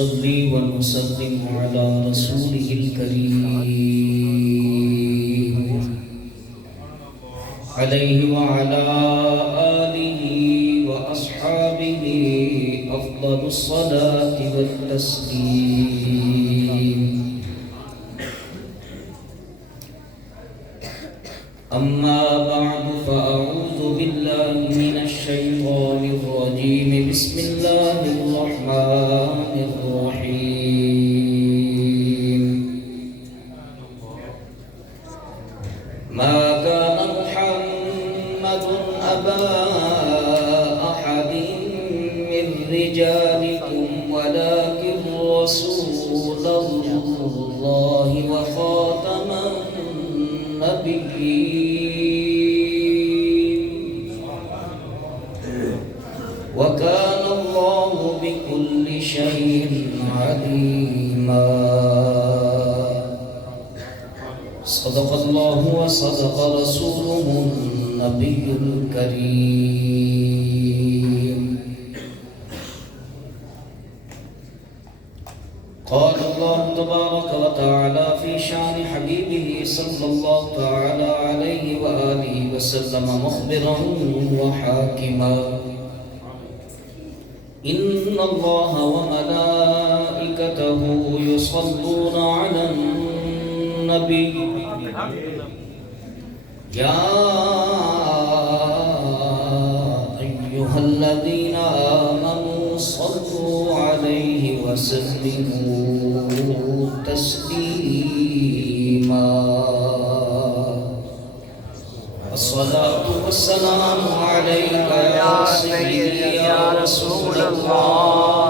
ونصلي ونسلم على رسوله الكريم عليه وعلى آله وأصحابه أفضل الصلاة والتسليم. أما بعد فأعوذ بالله من الشيطان الرجيم. بسم الله الرحمن الرحيم. ما كان محمد أبا أحد من رجالكم ولكن رسول الله وخاتم النبيين وكان الله بكل شيء عليما. صدق الله وصدق رسوله النبي الكريم. قال الله تبارك وتعالى في شان حبيبه صلى الله تعالى عليه وآله وسلم مخبرا وحاكما. إن الله وملائكته يصلون على النبي يا أيها الذين آمنوا صلوا عليه وسلموا تسليما. الصلاة والسلام عليك يا سيدي يا رسول الله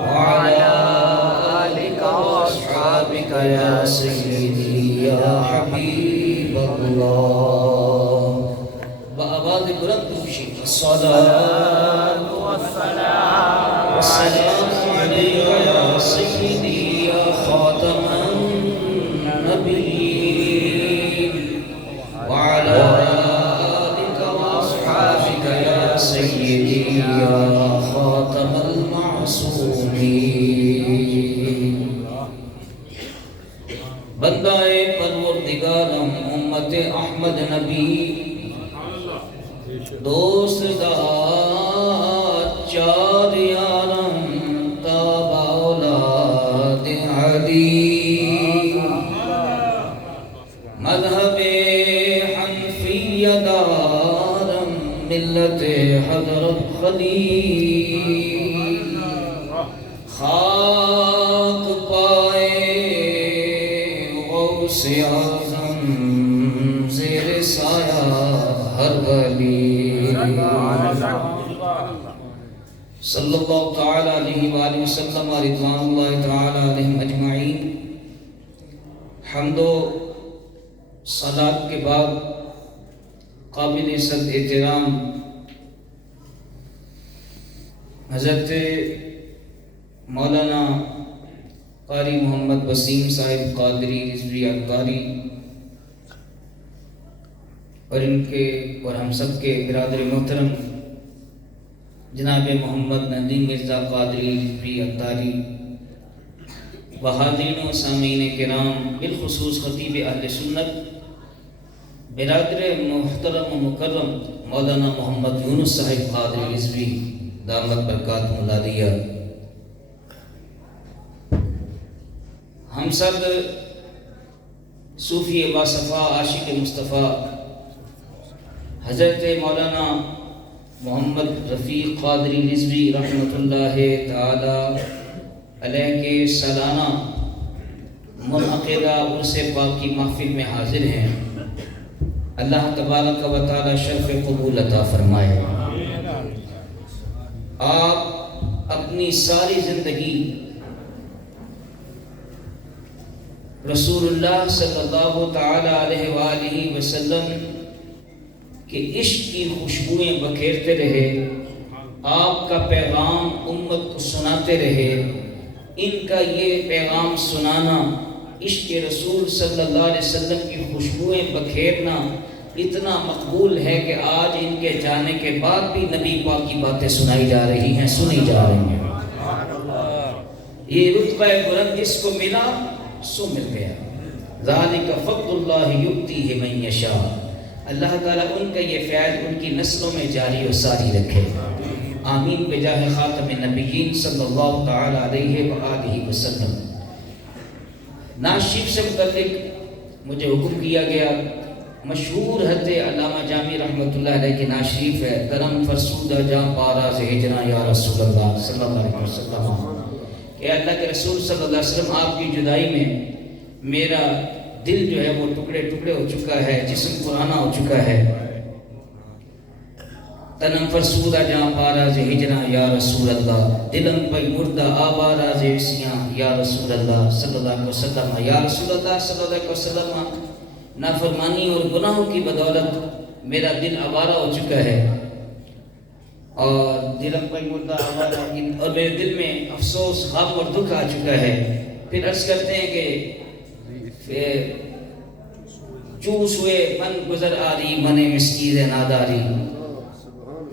وعلى آلك وأصحابك يا سيدي يا حبيب الله. بآواز بلند خوشی الصلاة والسلام عليك يا سيدي يا خاتم النبيين وعلى آلك وأصحابك يا سيدي يا خاتم المعصومين. بندائے پروردگارم امت احمد نبی دوست دا چار یارم تاب اولاد علی مذہب حنفی دارم ملت حضرت خلیل خاک پائے غوث اعظم زیر سایہ ہر ولی صلی اللہ تعالی علیہ وآلہ وسلم و رضوان اللہ تعالی علیہم اجمعین. حمد و صلاۃ کے بعد قابل صد احترام حضرت مولانا قاری محمد وسیم صاحب قادری رضوی اقداری اور ان کے اور ہم سب کے برادر محترم جناب محمد ندیم مرزا قادری رضوی اقداری و حاضرین و سامعین کرام، بالخصوص خطیب اہل سنت برادر محترم و مکرم مولانا محمد یونس صاحب قادری رضوی دامت برکاتہ العالیہ. ہم سب صوفی باصفا عاشق مصطفیٰ حضرت مولانا محمد رفیق قادری رضوی رحمۃ اللہ تعالی علیہ کے سالانہ منعقدہ عرس پاک کی محفل میں حاضر ہیں. اللہ تبارک و تعالی شرف قبول عطا فرمائے. آپ اپنی ساری زندگی رسول اللہ صلی اللہ تعالی علیہ وآلہ وسلم کہ عشق کی خوشبوئیں بکھیرتے رہے، آپ کا پیغام امت کو سناتے رہے. ان کا یہ پیغام سنانا، عشق رسول صلی اللہ علیہ وسلم کی خوشبوئیں بکھیرنا اتنا مقبول ہے کہ آج ان کے جانے کے بعد بھی نبی پاک کی باتیں سنائی جا رہی ہیں، سنی جا رہی ہیں. یہ رتبہ بلند جس کو ملا سو مل گیا. ذالک فضل اللہ یؤتیہ من یشاء. اللہ تعالیٰ ان کا یہ فیض ان کی نسلوں میں جاری و ساری رکھے. آمین بجاہ خاتم النبیین صلی اللہ تعالی علیہ وآلہ وسلم. نعت شریف سے متعلق مجھے حکم کیا گیا. مشہور حضرت علامہ جامی رحمۃ اللہ علیہ کی نعت شریف ہے، کرم فرسودہ جاں پارا سے ہجنا یا رسول اللہ صلی اللہ علیہ وسلم. کہ اللہ کے رسول صلی اللہ علیہ وسلم آپ کی جدائی میں میرا دل جو ہے وہ ٹکڑے ٹکڑے ہو چکا ہے، جسم پرانا ہو چکا ہے. تنم فرسودہ جاں پارا سے ہجنا یا رسول اللہ، دلم پہ مردہ آبارا سے وسیاں یا رسول اللہ صلی اللہ علیہ وسلم. یا رسول اللہ صلی اللہ علیہ وسلم، نافرمانی اور گناہوں کی بدولت میرا دل آوارہ ہو چکا ہے، اور دلم پہ مردہ آوارہ، اور میرے دل میں افسوس، غم اور دکھ آ چکا ہے. پھر عرض کرتے ہیں کہ چوس ہوئے من گزر آری من مسکیر ناداری،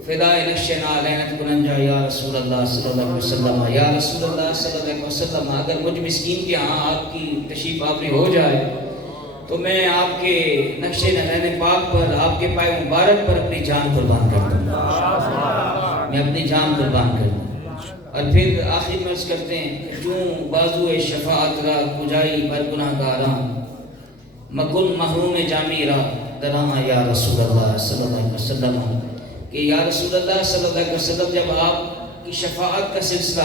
فدائے نقش نالینت کننجا یا رسول اللہ صلی اللہ علیہ وسلم. یا رسول اللہ صلی اللہ علیہ وسلم، اگر مجھ مسکین کے ہاں آپ کی تشریف آوری ہو جائے تو میں آپ کے نقش نالین پاک پر، آپ کے پائے مبارک پر اپنی جان قربان کر دوں. میں اپنی جان قربان کر دوں. اور پھر آخر میں عرض کرتے ہیں، چون بازو شفاعت را کجائی بر گناہ گاراں، مکن محروم جامی را دراں یا رسول اللہ صلی اللہ علیہ وسلم. کہ یا رسول اللہ صلی اللہ علیہ وسلم، جب آپ کی شفاعت کا سلسلہ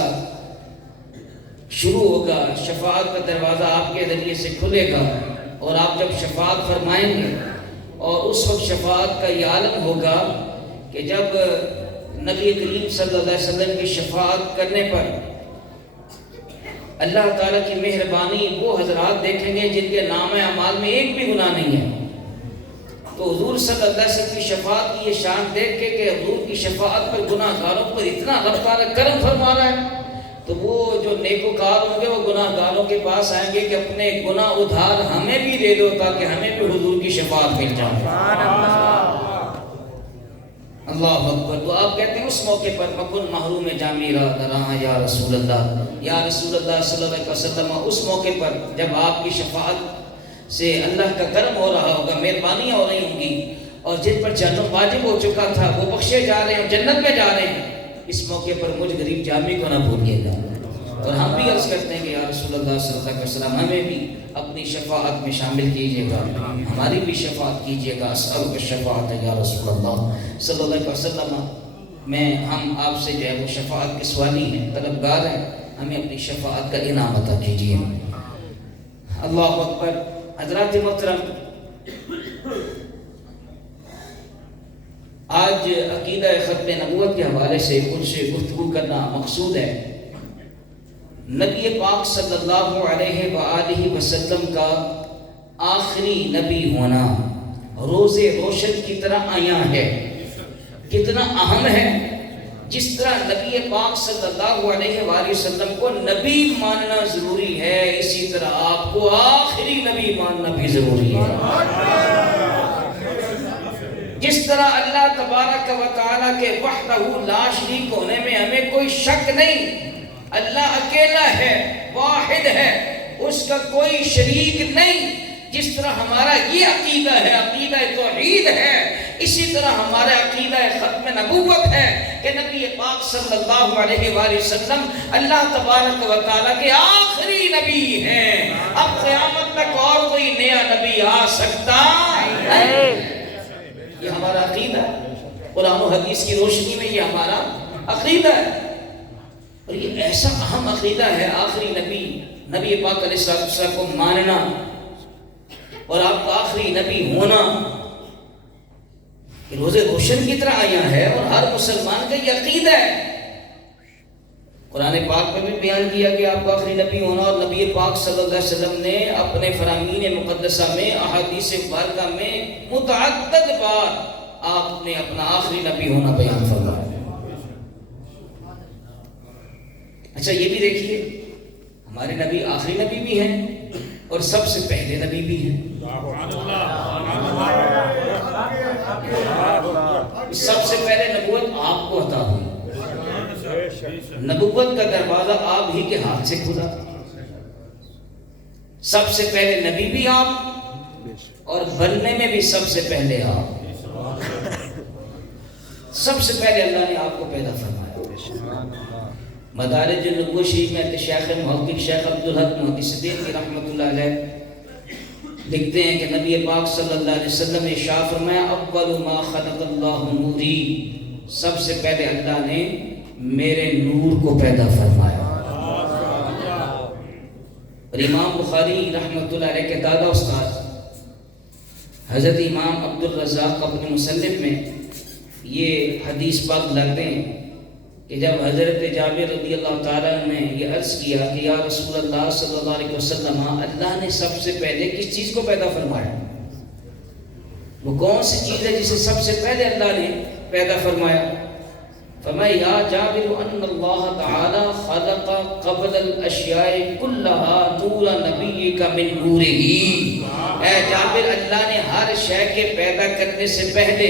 شروع ہوگا، شفاعت کا دروازہ آپ کے ذریعے سے کھلے گا، اور آپ جب شفاعت فرمائیں گے، اور اس وقت شفاعت کا یہ عالم ہوگا کہ جب نبی کریم صلی اللہ علیہ وسلم کی شفاعت کرنے پر اللہ تعالیٰ کی مہربانی وہ حضرات دیکھیں گے جن کے نام اعمال میں ایک بھی گناہ نہیں ہے. تو حضور صلی اللہ علیہ وسلم کی شفاعت کی یہ شان دیکھ کے کہ حضور کی شفاعت پر گناہ گاروں پر اتنا رب تعالیٰ کرم فرما رہا ہے، تو وہ جو نیکوکار ہوں گے وہ گناہ گاروں کے پاس آئیں گے کہ اپنے گناہ ادھار ہمیں بھی دے دو تاکہ ہمیں بھی حضور کی شفاعت مل جائے. اللہ اکبر. تو آپ کہتے ہیں اس موقع پر مکن محروم جامی را دراں یا رسول اللہ، یا رسول اللہ صلی اللہ علیہ وسلم. اس موقع پر جب آپ کی شفاعت سے اللہ کا کرم ہو رہا ہوگا، مہربانیاں ہو رہی ہوں گی، اور جن پر جنت واجب ہو چکا تھا وہ بخشے جا رہے ہیں، جنت میں جا رہے ہیں. اس موقع پر مجھ غریب جامی کو نہ بھولیے گا. اور ہم بھی عرض کرتے ہیں کہ یا رسول اللہ صلی اللہ علیہ وسلم، ہمیں بھی اپنی شفاعت میں شامل کیجئے گا، ہماری بھی شفاعت کیجئے گا. اسألک الشفاعت یا رسول اللہ صلی اللہ علیہ وسلم. ہم آپ سے جو ہے وہ شفاعت کے سوالی ہیں، طلبگار ہیں، ہمیں اپنی شفاعت کا انعام عطا کیجئے. اللہ اکبر. حضرات محترم، آج عقیدہ ختم نبوت کے حوالے سے کچھ گفتگو کرنا مقصود ہے. نبی پاک صلی اللہ علیہ وآلہ وسلم کا آخری نبی ہونا روز روشن کی طرح آیا ہے. کتنا اہم ہے. جس طرح نبی پاک صلی اللہ علیہ وآلہ وسلم کو نبی ماننا ضروری ہے، اسی طرح آپ کو آخری نبی ماننا بھی ضروری ہے. جس طرح اللہ تبارک و تعالیٰ کے وحدہ لا شریک ہونے میں ہمیں کوئی شک نہیں، اللہ اکیلا ہے، واحد ہے، اس کا کوئی شریک نہیں. جس طرح ہمارا یہ عقیدہ ہے، عقیدہ توحید ہے، اسی طرح ہمارا عقیدہ ختم نبوت ہے کہ نبی پاک صلی اللہ علیہ وآلہ وسلم اللہ تبارک و تعالیٰ کے آخری نبی ہیں. اب قیامت تک اور کوئی نیا نبی آ سکتا نہیں. یہ ہمارا عقیدہ ہے. قرآن و حدیث کی روشنی میں یہ ہمارا عقیدہ ہے. اور یہ ایسا اہم عقیدہ ہے، آخری نبی پاک علیہ السلام کو ماننا اور آپ کا آخری نبی ہونا روز روشن کی طرح آیا ہے، اور ہر مسلمان کا یہ عقیدہ ہے. قرآن پاک میں بھی بیان کیا کہ آپ کا آخری نبی ہونا، اور نبی پاک صلی اللہ علیہ وسلم نے اپنے فرامین مقدسہ میں، احادیث مبارکہ میں متعدد بار آپ نے اپنا آخری نبی ہونا بیان فرمایا. اچھا یہ بھی دیکھیے، ہمارے نبی آخری نبی بھی ہیں اور سب سے پہلے نبی بھی ہیں. سب سے پہلے نبوت آپ کو عطا ہوئی. نبوت کا دروازہ آپ ہی کے ہاتھ سے کھلا. سب سے پہلے نبی بھی آپ اور بننے میں بھی سب سے پہلے آپ. سب سے پہلے اللہ نے آپ کو پیدا فرمایا. مدارج النبوۃ شریف میں شیخ محقق شیخ عبدالحق محدث صدیقی رحمۃ اللہ علیہ لکھتے ہیں کہ نبی پاک صلی اللہ علیہ وسلم نے ارشاد فرمایا اول ما خلق اللہ نوری، سب سے پہلے اللہ نے میرے نور کو پیدا فرمایا. اور امام بخاری رحمۃ اللہ علیہ کے دادا استاد حضرت امام عبدالرزاق اپنے مصنف میں یہ حدیث پاک لاتے ہیں کہ جب حضرت جابر رضی اللہ تعالیٰ نے یہ عرض کیا کہ یا رسول اللہ صلی اللہ علیہ وسلم اللہ نے سب سے پہلے کس چیز کو پیدا فرمایا؟ وہ کون سی چیز ہے جسے سب سے پہلے اللہ نے پیدا فرمایا؟ فرمایا یا جابر ان اللہ تعالی خلق قبل الاشیاء كلها نور نبیک من نورہ. اے جابر اللہ نے ہر شے کے پیدا کرنے سے پہلے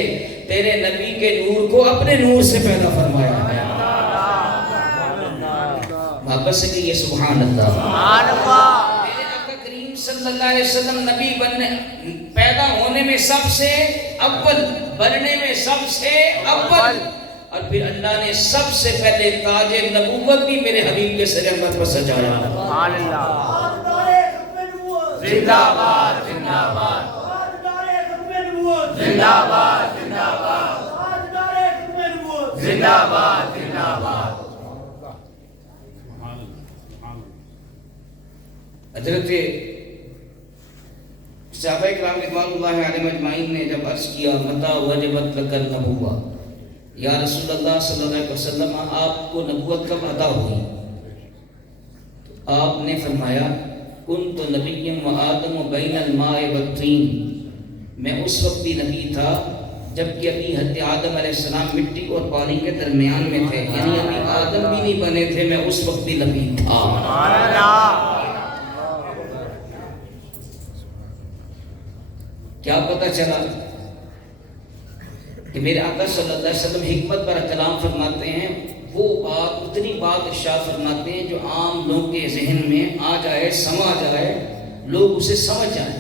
تیرے نبی کے نور کو اپنے نور سے پیدا فرمایا ہے. واپس سے کہیے سبحان اللہ. میرے آقا کریم صلی اللہ علیہ وسلم نبی بننے پیدا ہونے میں سب سے اول، بننے میں سب سے اول، اور پھر اللہ نے سب سے پہلے تاج نبوت بھی میرے حبیب کے سر انور پر سجایا. سبحان اللہ. زندہ باد زندہ باد زندہ باد زندہ باد زندہ باد زندہ باد. حضرت صحابہ کرام رضوان اللہ علیہم اجمعین نے جب عرض کیا متى وجبت لک النبوہ، یا رسول اللہ صلی اللہ علیہ وسلم آپ کو نبوت کب عطا ہوئی؟ تو آپ نے فرمایا کنت نبی و آدم بین الماء والطین، میں اس وقت بھی نبی تھا جبکہ ابھی حضرت آدم علیہ السلام مٹی اور پانی کے درمیان میں تھے، یعنی ابھی آدم بھی نہیں بنے تھے، میں اس وقت بھی نبی تھا. کیا پتہ چلا کہ میرے آقا صلی اللہ علیہ وسلم حکمت پر کلام فرماتے ہیں، وہ بات اتنی بات ارشاد فرماتے ہیں جو عام لوگوں کے ذہن میں آ جائے، سما جائے، لوگ اسے سمجھ جائیں.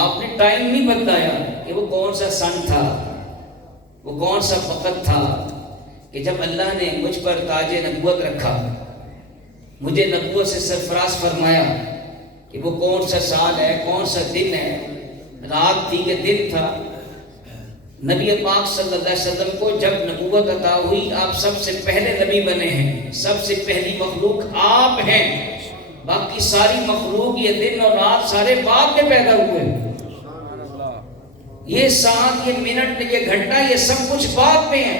آپ نے ٹائم نہیں بتایا کہ وہ کون سا سن تھا، وہ کون سا وقت تھا کہ جب اللہ نے مجھ پر تاج نبوت رکھا، مجھے نبوت سے سرفراز فرمایا کہ وہ کون سا سال ہے، کون سا دن ہے، رات تھی کہ دن تھا. نبی پاک صلی اللہ علیہ وسلم کو جب نبوت عطا ہوئی آپ سب سے پہلے نبی بنے ہیں، سب سے پہلی مخلوق آپ ہیں. باقی ساری مخلوق یہ دن اور رات سارے بعد میں پیدا ہوئے. یہ ساتھ، یہ منٹ، یہ گھنٹہ، یہ سب کچھ بعد میں ہے.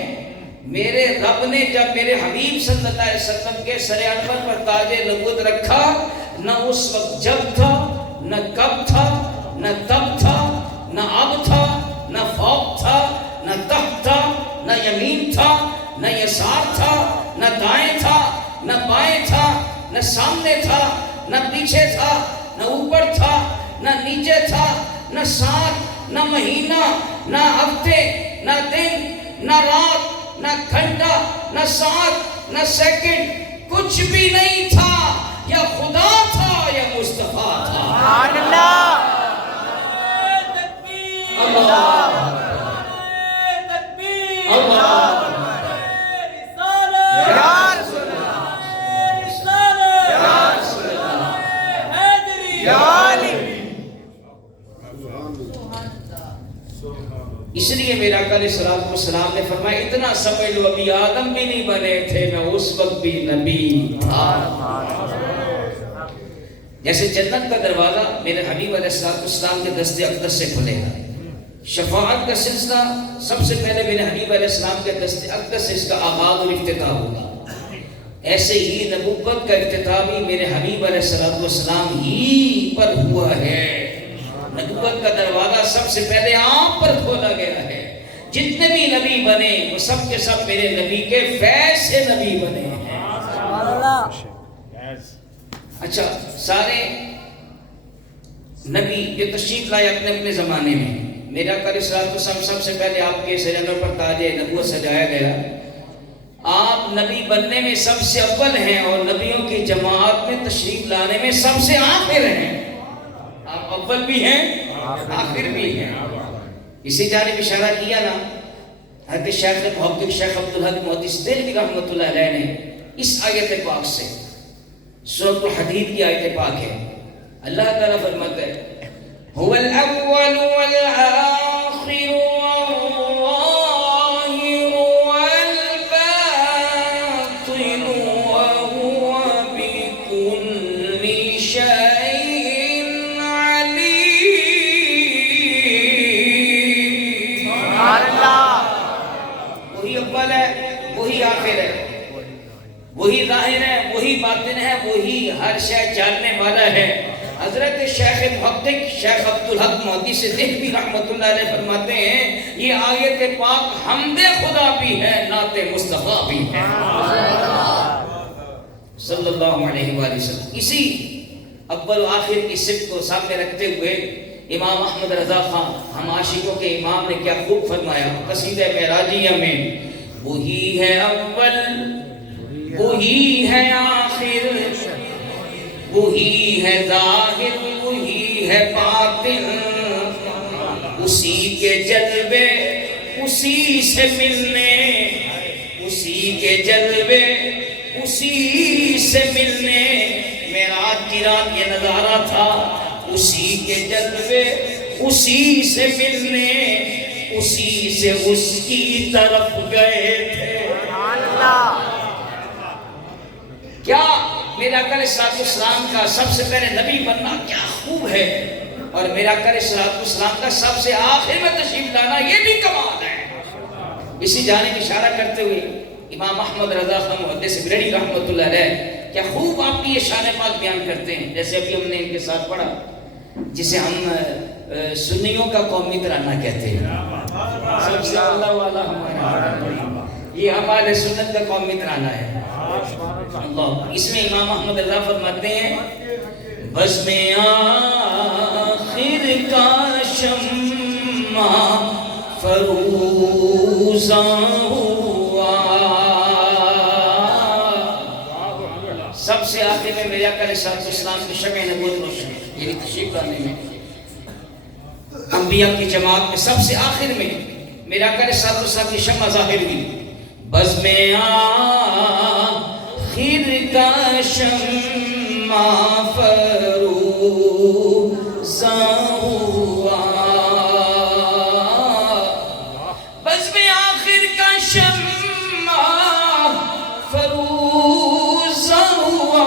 میرے رب نے جب میرے حبیب صلی اللہ علیہ وسلم کے سر انور پر تاج نبوت رکھا، نہ اس وقت جب تھا، نہ کب تھا، نہ تب تھا، نہ اب تھا، نہ فوق تھا، نہ تحت تھا، نہ یمین تھا، نہ یسار تھا، نہ دائیں تھا، نہ بائیں تھا، نہ سامنے تھا، نہ پیچھے تھا، نہ اوپر تھا، نہ نیچے تھا، نہ سال، نہ مہینہ، نہ ہفتے، نہ دن، نہ رات، نہ گھنٹہ، نہ ساعت، نہ سیکنڈ، کچھ بھی نہیں تھا. یا خدا تھا یا مصطفیٰ تھا. اللہ اللہ اللہ اس لیے میرا آقا علیہ السلام نے فرمایا اتنا سمجھ لو ابھی آدم بھی نہیں بنے تھے، میں اس وقت بھی نبی تھا. جیسے جنت کا دروازہ میرے حبیب علیہ السلام کے دست اقدس سے کھلے گا، شفاعت کا سلسلہ سب سے پہلے میرے حبیب علیہ السلام کے دست اقدس سے اس کا آغاز اور افتتاح ہوگا. ایسے ہی نبوت کا افتتاح بھی میرے حبیب علیہ السلام ہی پر ہوا ہے. نبوت کا دروازہ سب سے پہلے آپ پر کھولا گیا ہے. جتنے بھی نبی بنے وہ سب کے سب میرے نبی کے فیض سے نبی بنے ہیں. اچھا، سارے نبی جو تشریف لائے اپنے اپنے زمانے میں، میرا آقا علیہ السلام سب سے پہلے آپ کے سر انور پر تاج نبوت سجایا گیا. آپ نبی بننے میں سب سے اول ہیں اور نبیوں کی جماعت میں تشریف لانے میں سب سے آخر ہیں. آپ اول بھی ہیں آخر بھی ہیں. اسی جانب اشارہ کیا نا حضرت شیخ محقق شیخ عبدالحق محدث دہلوی رحمۃ اللہ علیہ نے اس آیت پاک سے. سورۃ الحدید کی آیت پاک ہے. اللہ تعالیٰ فرماتا ہے هو الأول والآخر والظاهر والباطن وهو بكل شيء عليم. وہی اول ہے، وہی آخر ہے، وہی ظاہر ہے، وہی باطن ہے، وہی ہر شے جاننے والا ہے. حضرت شیخ محقق شیخ عبدالحق محدث دہلوی رحمۃ اللہ علیہ فرماتے ہیں یہ آیت پاک حمد خدا بھی ہے، نعت مصطفیٰ بھی ہے صلی اللہ علیہ وآلہ وسلم. اسی اول و آخر کی صفت کو سامنے رکھتے ہوئے امام احمد رضا خان ہم عاشقوں کے امام نے کیا خوب فرمایا قصیدہ معراجیہ میں. وہی ہے اول، وہی ہے آخر، وہی ہے ظاہر، وہی ہے باطن، اسی کے جلوے اسی سے ملنے، اسی کے جلوے اسی سے ملنے. معراج کی رات یہ نظارہ تھا، اسی کے جلوے اسی سے ملنے، اسی سے اس کی طرف گئے تھے. کیا میرا آقا علیہ السلام کا سب سے پہلے نبی بننا کیا خوب ہے، اور میرا آقا علیہ السلام کا سب سے آخر میں تشریف لانا یہ بھی کمال ہے. اسی جانب اشارہ کرتے ہوئے امام احمد رضا خان محدث بریلوی رحمۃ اللہ علیہ کیا خوب آپ کی یہ شان پاک بیان کرتے ہیں. جیسے ابھی ہم نے ان کے ساتھ پڑھا جسے ہم سنیوں کا قومی ترانہ کہتے ہیں، سب سے اللہ والا ہمارا، یہ ہمارے سنت کا قومی ترانہ ہے. اللہ اس میں امام احمد رضا فرماتے ہیں بزم آخر کا شمع فروزاں ہوا. سب سے آخر میں میرے آقا علیہ السلام کی شمع نبوت روشن، یعنی تشریف لانے میں انبیاء کی جماعت میں سب سے آخر میں میرے آقا علیہ السلام کی شمع ظاہر ہوئی. بزم آخر کا شمع فروزاں ہوا. بزم آخر کا شمع فروزاں ہوا.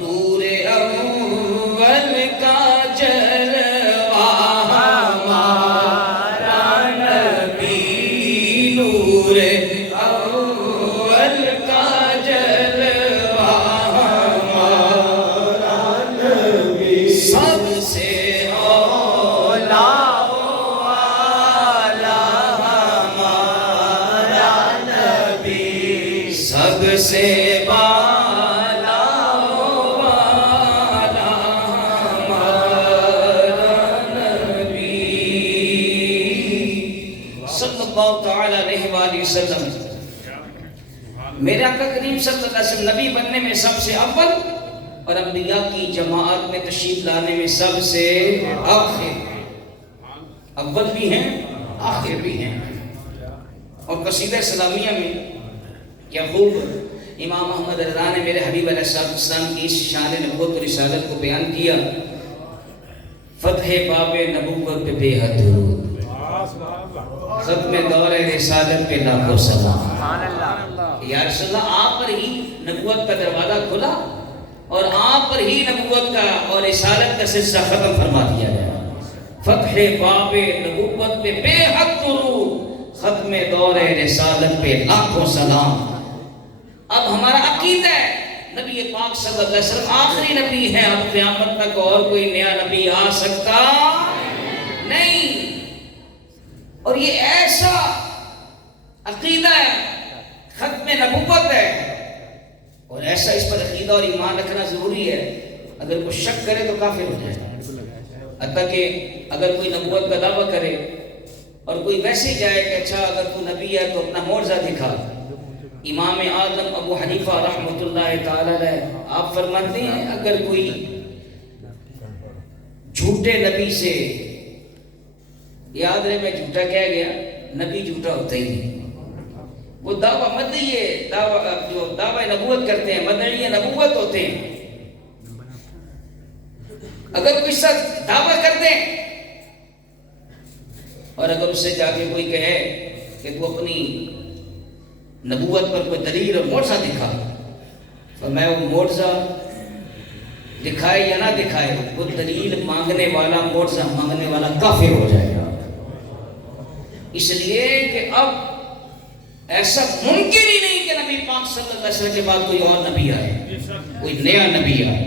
نور اول کا جلوہ ہمارا نبی، نور اول کا جلوہ ہمارا نبی، سب سے اولا والا ہمارا نبی، سب سے بالا والا ہمارا نبی صلی اللہ تعالی علیہ وآلہ وسلم. میرے آقا کریم صلی اللہ علیہ وسلم نبی بننے میں سب سے اول اور انبیاء کی جماعت میں تشریف لانے میں سب سے آخر. اول بھی ہیں آخر بھی ہیں. اور قصیدہ سلامیہ میں کیا خوب امام احمد رضا نے میرے حبیب علیہ السلام کی اس شان نبوت و رسالت کو بیان کیا. فتح باب نبوت پہ بے حد درود، ختم دور رسالت پہ لاکھوں سلام. یا رسول اللہ آپ پر ہی نبوت کا دروازہ کھلا اور آپ پر ہی نبوت کا اور رسالت کا سلسلہ ختم فرما دیا گیا. فتح باب نبوت پہ بے حد درود، ختم دور رسالت پہ لاکھوں سلام. اب ہمارا عقیدہ ہے نبی پاک صلی اللہ علیہ وسلم آخری نبی ہے، اب قیامت تک اور کوئی نیا نبی آ سکتا نہیں. اور یہ ایسا عقیدہ ہے، ختم نبوت ہے، اور ایسا اس پر عقیدہ اور ایمان رکھنا ضروری ہے. اگر کوئی شک کرے تو کافر ہو جائے. حتیٰ کہ اگر کوئی نبوت کا دعویٰ کرے اور کوئی ویسے جائے کہ اچھا اگر تو نبی ہے تو اپنا معجزہ دکھا. امام اعظم ابو حنیفہ رحمۃ اللہ تعالی علیہ آپ فرماتے ہیں اگر کوئی جھوٹے نبی سے، یاد رہے میں جھوٹا کہہ گیا، نبی جھوٹا ہوتا ہی نہیں. وہ دعویٰ مدعی جو دعویٰ نبوت کرتے ہیں مدعی نبوت ہوتے ہیں. اگر کوئی شخص دعویٰ کر دیں اور اگر اس سے جا کے کوئی کہے کہ تو اپنی نبوت پر کوئی دلیل اور معجزہ دکھا، فرمایا وہ معجزہ دکھائے یا نہ دکھائے، وہ دلیل مانگنے والا معجزہ مانگنے والا کافر ہو جائے گا. اس لیے کہ اب ایسا ممکن ہی نہیں کہ نبی پاک صلی اللہ علیہ وسلم کے بعد کوئی اور نبی آئے، کوئی نیا نبی آئے.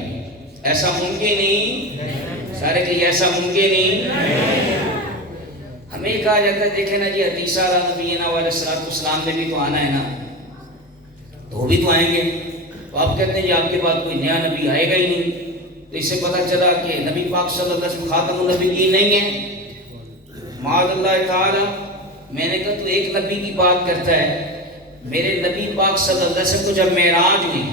ایسا ممکن نہیں، سارے کہ ایسا ممکن نہیں. ہمیں کہا جاتا ہے دیکھیں نا جی حدیث نبینا علیہ السلام نے بھی تو آنا ہے نا، تو وہ بھی تو آئیں گے. تو آپ کہتے ہیں جی آپ کے بعد کوئی نیا نبی آئے گا ہی نہیں. تو اس سے پتہ چلا کہ نبی پاک صلی اللہ علیہ وسلم خاتم النبیین نہیں ہیں. معاذ اللہ تعالی. میں نے کہا تو ایک نبی کی بات کرتا ہے. میرے نبی پاک صلی اللہ علیہ وسلم کو جب معراج ہوئی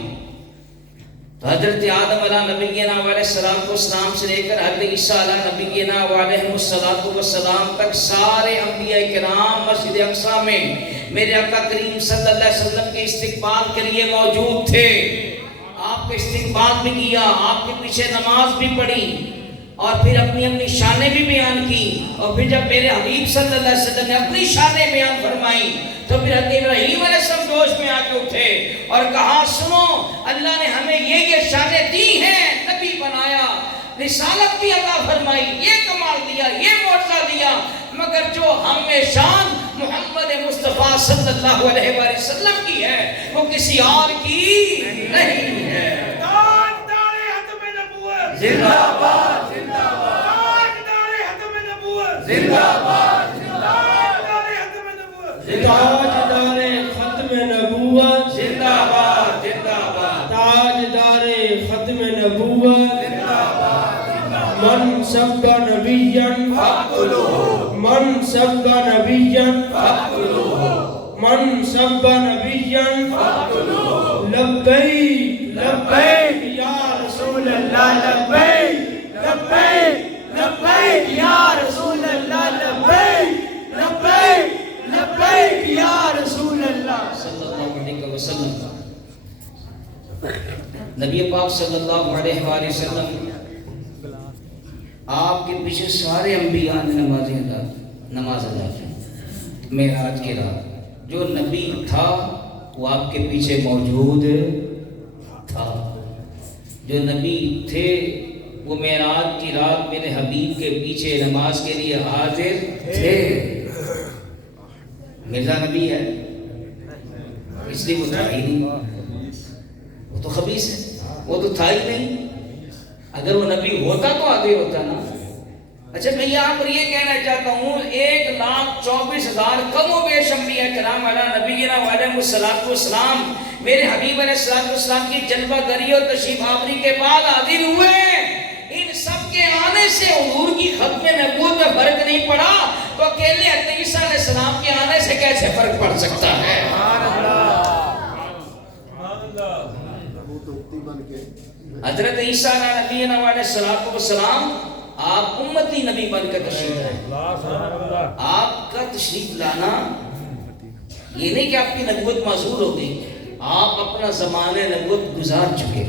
تو حضرت آدم علیہ نبینا علیہ السلام سے لے کر حضرت عیسیٰ علیہ نبینا علیہ السلام تک سارے انبیاء کرام مسجد اقصی میں میرے آقا کریم صلی اللہ علیہ وسلم کے استقبال کے لیے موجود تھے. آپ کا استقبال بھی کیا، آپ کے پیچھے نماز بھی پڑھی اور پھر اپنی اپنی شانیں بھی بیان کی. اور پھر جب میرے حبیب صلی اللہ علیہ وسلم نے اپنی شانیں بیان فرمائی تو پھر حضرت ابراہیم علیہ السلام جوش میں آ کے اٹھے اور کہا سنو اللہ نے ہمیں یہ شانیں دی ہیں، نبی بنایا، رسالت بھی عطا فرمائی، یہ کمال دیا، یہ معجزہ دیا، مگر جو ہم میں شان محمد مصطفیٰ صلی اللہ علیہ وآلہ وسلم کی ہے وہ کسی اور کی نہیں ہے. زندہ باد زندہ باد زندہ باد تاجدار ختم نبوت زندہ باد زندہ باد تاجدار ختم نبوت زندہ باد. من سب نبیا فاقتلوہ من سب نبیا فاقتلوہ من سب نبیا فاقتلوہ. لبیک لبیک یا رسول اللہ، لبیک لبیک لبیک یا رسول اللہ، لبیک لبیک لبیک یا رسول اللہ صلی اللہ علیہ وسلم. نبی پاک صلی اللہ علیہ وآلہ وسلم آپ کے پیچھے سارے انبیاء نے نماز ادا کی. معراج کے رات جو نبی تھا وہ آپ کے پیچھے موجود تھا. جو نبی تھے وہ معراج کی رات میرے حبیب کے پیچھے نماز کے لیے حاضر تھے. مرزا نبی ہے اس لیے وہ تھا ہی نہیں، وہ تو خبیث ہے، وہ تو تھا ہی نہیں. اگر وہ نبی ہوتا تو آگے ہوتا نا. اچھا میں یہاں پر یہ کہنا چاہتا ہوں 1,24,000 کم و بیش انبیاء کرام علیہ نبینا علیہ السلام میرے حبیب علیہ السلام کی جلوہ گری اور تشریف آوری کے بعد حاضر ہوئے. ان سب کے آنے سے حضور کی ختم نبوت میں فرق نہیں پڑا تو اکیلے حضرت عیسیٰ علیہ السلام کے آنے سے کیسے فرق پڑ سکتا ہے؟ حضرت عیسیٰ علیہ نبینا علیہ السلام آپ امتی نبی بن کر تشریف لائے. آپ کا تشریف لانا یہ نہیں کہ آپ کی نبوت معذور ہو گئی، آپ اپنا زمانہ نبوت گزار چکے.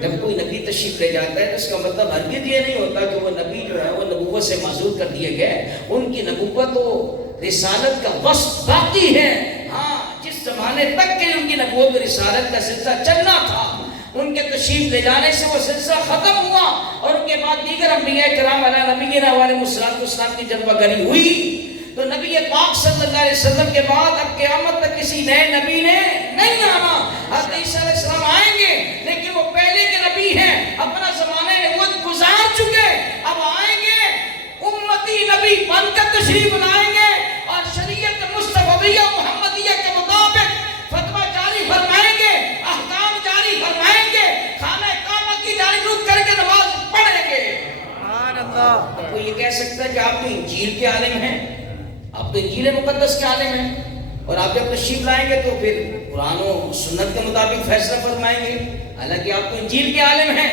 جب کوئی نبی تشریف لے جاتا ہے تو اس کا مطلب ہرگز یہ نہیں ہوتا کہ وہ نبی جو ہے وہ نبوت سے معذور کر دیے گئے. ان کی نبوت و رسالت کا وصف باقی ہے. ہاں جس زمانے تک کے ان کی نبوت و رسالت کا سلسلہ چلنا تھا ان کے تشریف لے جانے سے وہ سلسلہ ختم ہوا اور ان کے بعد دیگر انبیاء کرام علیہ نبینا علیہ السلام کی جلوہ گری ہوئی. تو نبی پاک صلی اللہ علیہ وسلم کے بعد اب قیامت تک کسی نئے نبی نے نہیں آنا. حضرت عیسیٰ علیہ السلام آئیں گے لیکن وہ پہلے کے نبی ہیں، اپنا زمانہ نبوت گزار چکے. اب آئیں گے امتی نبی بن کر تشریف لائیں گے اور شریعت مصطفیہ محمدیہ کے مطابق فتویٰ جاری فرمائیں گے، احکام جاری فرمائیں گے، خانہ کعبہ کی جانب رخ کر کے نماز پڑھیں گے. اب کوئی یہ کہہ سکتا ہے کہ آپ تو انجیل کے عالم ہیں، تو انجیل مقدس کے عالم ہیں، اور آپ جب تشریف لائیں گے تو پھر قرآن و سنت کے مطابق فیصلہ فرمائیں گے، حالانکہ آپ تو انجیل کے عالم ہیں۔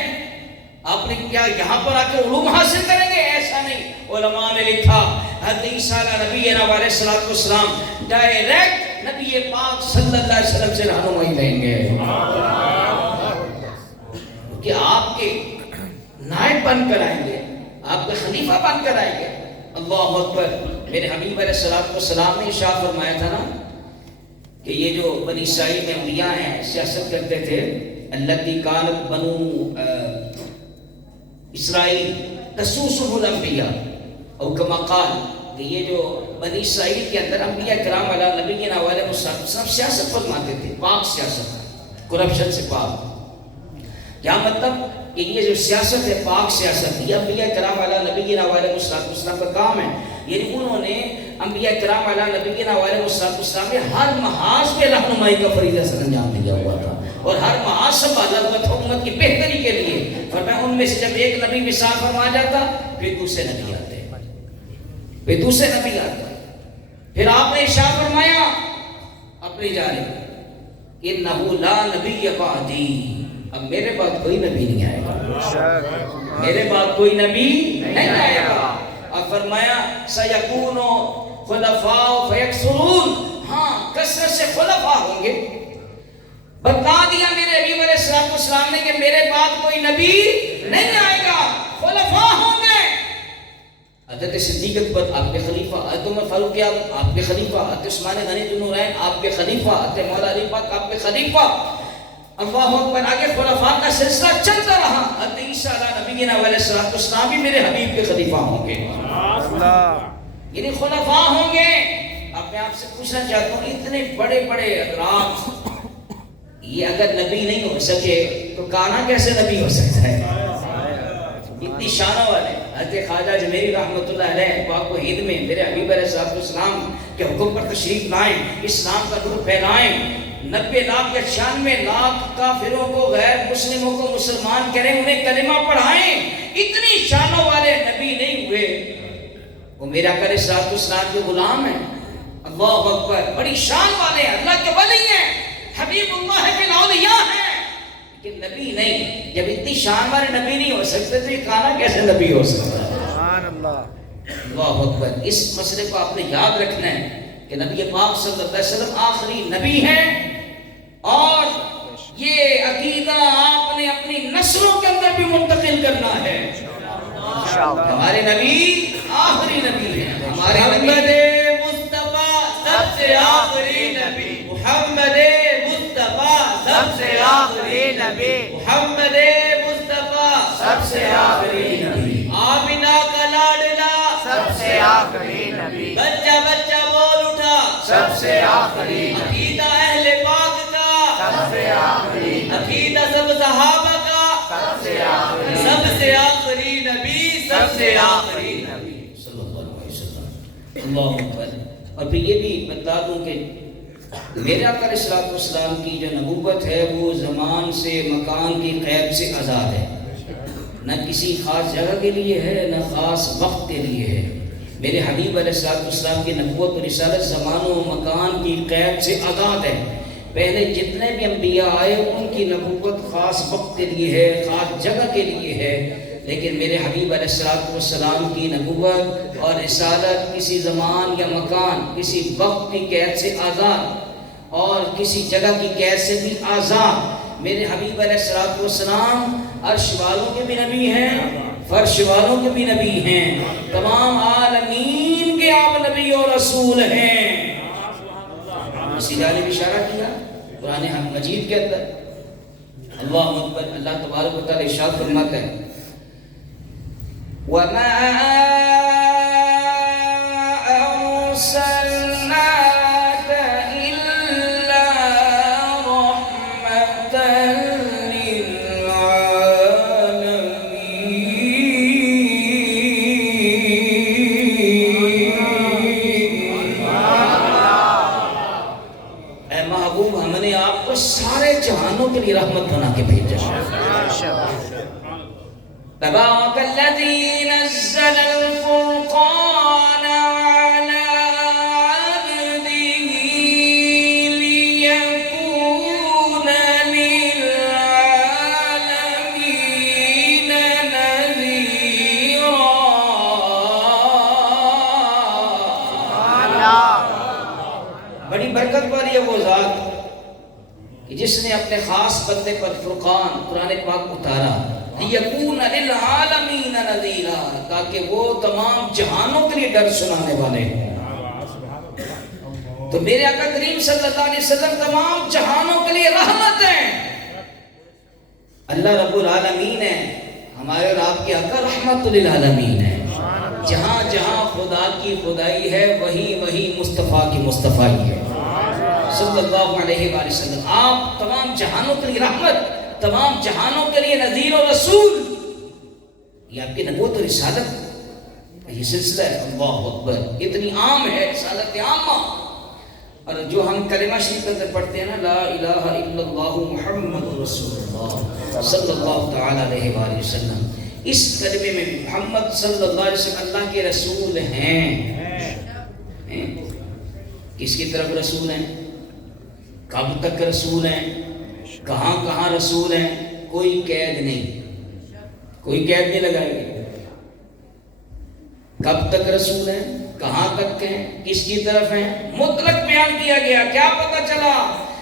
آپ نے کیا یہاں پر آ کے علوم حاصل کریں گے؟ ایسا نہیں، علماء نے لکھا حضرت عیسیٰ علیہ نبینا علیہ السلام ڈائریکٹ نبی پاک صلی اللہ علیہ وسلم سے رہنمائی لیں گے، کہ آپ کے نائب بن کر آئیں گے، آپ کے خلیفہ بن کر آئیں گے۔ اللہ اکبر۔ میرے حبیب علیہ السلام نے ارشاد فرمایا تھا نا کہ یہ جو بنی اسرائیل میں انبیاء ہیں سیاست کرتے تھے، التی کانت بنو اسرائیل تسوسهم الانبیاء، اور کما قال کہ یہ جو بنی اسرائیل کے اندر انبیاء کرام علیہ نبینا علیہ السلام سیاست فرماتے تھے، پاک سیاست، کرپشن سے پاک۔ کیا مطلب کہ یہ جو سیاست ہے پاک سیاست، یہ انبیاء کرام علیہ نبینا علیہ السلام کا کام ہے، یعنی انہوں نے انبیاء کرام علیہ نبینا علیہ السلام نے ہر محاذ پہ رہنمائی کا فریضہ سر انجام دیا ہوا تھا، اور ہر محاذ سنبھالا ہوا تھا امت کی بہتری کے لیے۔ فرمایا ان میں سے جب ایک نبی وصال فرما جاتا پھر دوسرے نبی آتے، پھر آپ نے ارشاد فرمایا اپنی جانب انہ لا نبی بعدی، اب میرے بعد کوئی نبی نہیں آئے گا، میرے بعد کوئی نبی نہیں آئے گا۔ اور فرمایا سیکون خلفاء فیکثرون، ہاں کثرت سے خلفاء ہوں گے۔ بتا دیا میرے حبیب علیہ السلام نے کہ میرے بعد کوئی نبی نہیں آئے گا، خلفاء ہوں گے۔ حضرت صدیق اکبر آپ کے خلیفہ، حضرت عمر فاروق اعظم آپ کے خلیفہ، حضرت عثمان غنی ذو النورین آپ کے خلیفہ، حضرت مولا علی پاک آپ کے خلیفہ۔ اللہ اکبر۔ آگے خلفاء کا سلسلہ چلتا رہا، حضرت عیسیٰ علیہ نبینا علیہ السلام بھی میرے حبیب کے خلیفہ ہوں گے، یعنی خلفاء ہوں گے۔ اب میں آپ سے پوچھنا چاہتا ہوں، اتنے بڑے بڑے حضرات یہ اگر نبی نہیں ہو سکے تو کانا کیسے نبی ہو سکتا ہے؟ اتنی شانوں والے حضرت خواجہ جمیری رحمۃ اللہ علیہ پاک و ہند میں میرے حبیب علیہ السلام کے حکم پر تشریف لائیں، اسلام کا نور پھیلائیں، 90 لاکھ یا 96 لاکھ کافروں کو، غیر مسلموں کو مسلمان کریں، انہیں کلمہ پڑھائیں، اتنی شانوں والے نبی نہیں ہوئے۔ وہ میرا کرے ساتھ اسلام کے غلام ہیں، اللہ اکبر، بڑی شان والے ہیں، اللہ کے ولی ہیں، حبیب اللہ کے اولیاء ہیں، لیکن نبی نہیں۔ جب اتنی شان والے نبی نہیں ہو سکتے تو یہ کانا کیسے نبی ہو سکتا ہے؟ سبحان اللہ، اللہ اکبر۔ اس مسئلے کو آپ نے یاد رکھنا ہے کہ نبی پاک صلی اللہ علیہ وسلم آخری نبی ہیں، اور یہ عقیدہ آپ نے اپنی نسلوں کے اندر بھی منتقل کرنا ہے۔ ہمارے نبی آخری نبی ہیں، ہمارے محمد مصطفیٰ سب سے آخری نبی، محمد مصطفیٰ سب سے آخری نبی، محمد مصطفیٰ سب سے آخری نبی، آمینہ کا لاڈلا سب سے آخری نبی، بچہ بچہ بول اٹھا سب سے آخری نبی، عقیدہ اہل پاک سب سے آخری، عقیدہ سب صحابہ کا سب سے آخری، سب سے آخری نبی، سب سے آخری نبی صلی اللہ علیہ وسلم۔ اللہ اکبر۔ اور پھر یہ بھی بتا دوں کہ میرے آقا علیہ السلام کی جو نبوت ہے وہ زمان سے، مکان کی قید سے آزاد ہے، نہ کسی خاص جگہ کے لیے ہے نہ خاص وقت کے لیے ہے۔ میرے حبیب علیہ السلام کی نبوت و رسالت زمان و مکان کی قید سے آزاد ہے۔ پہلے جتنے بھی انبیاء آئے ان کی نبوت خاص وقت کے لیے ہے، خاص جگہ کے لیے ہے، لیکن میرے حبیب علیہ السلام کی نبوت اور رسالت کسی زمان یا مکان، کسی وقت کی قید سے آزاد اور کسی جگہ کی قید سے بھی آزاد۔ میرے حبیب علیہ السلام عرش والوں کے بھی نبی ہیں، فرش والوں کے بھی نبی ہیں، تمام عالمین کے آپ نبی اور رسول ہیں۔ اسی جانب اشارہ کیا قرآن مجید کے اندر۔ اللہ اکبر۔ اللہ تبارک و تعالی ارشاد فرماتا ہے وَمَا أَرْسَلْنَاكَ إِلَّا رَحْمَةً سارے جہانوں کے لیے رحمت بنا کے بھیجا۔ تبارک الذی نزل الفرقان علی کہ جس نے اپنے خاص بندے پر فرقان قرآن پاک اتارا، لیکون للعالمین نذیرا، تاکہ وہ تمام جہانوں کے لیے ڈر سنانے والے ہیں۔ تو میرے آقا کریم صلی اللہ علیہ وسلم تمام جہانوں کے لیے رحمت ہیں۔ اللہ رب العالمین ہے، ہمارے اور آپ کے آقا رحمت للعالمین ہے۔ جہاں جہاں خدا کی خدائی ہے وہی وہی مصطفیٰ کی مصطفیٰ ہے صلی اللہ علیہ وآلہ وسلم۔ آپ تمام جہانوں کے لیے رحمت، تمام جہانوں کے لیے نذیر و رسول۔ یہ آپ کی نبوت و رسالت یہ سلسلہ ہے، اللہ اکبر، اتنی عام ہے رسالت عامہ۔ اور جو ہم کلمہ شریف اندر پڑھتے ہیں نا، لا الہ الا اللہ محمد رسول اللہ صلی اللہ تعالی علیہ وآلہ وسلم، اس کلمے میں بھی محمد صلی اللہ علیہ وسلم اللہ کے رسول ہیں۔ کس کی طرف رسول ہیں؟ کب تک رسول ہیں؟ کہاں کہاں رسول ہیں؟ کوئی قید نہیں، کوئی قید نہیں لگائے گی۔ کب تک رسول ہیں؟ کہاں تک ہیں؟ کس کی طرف ہیں؟ مطلق بیان کیا گیا۔ کیا پتہ چلا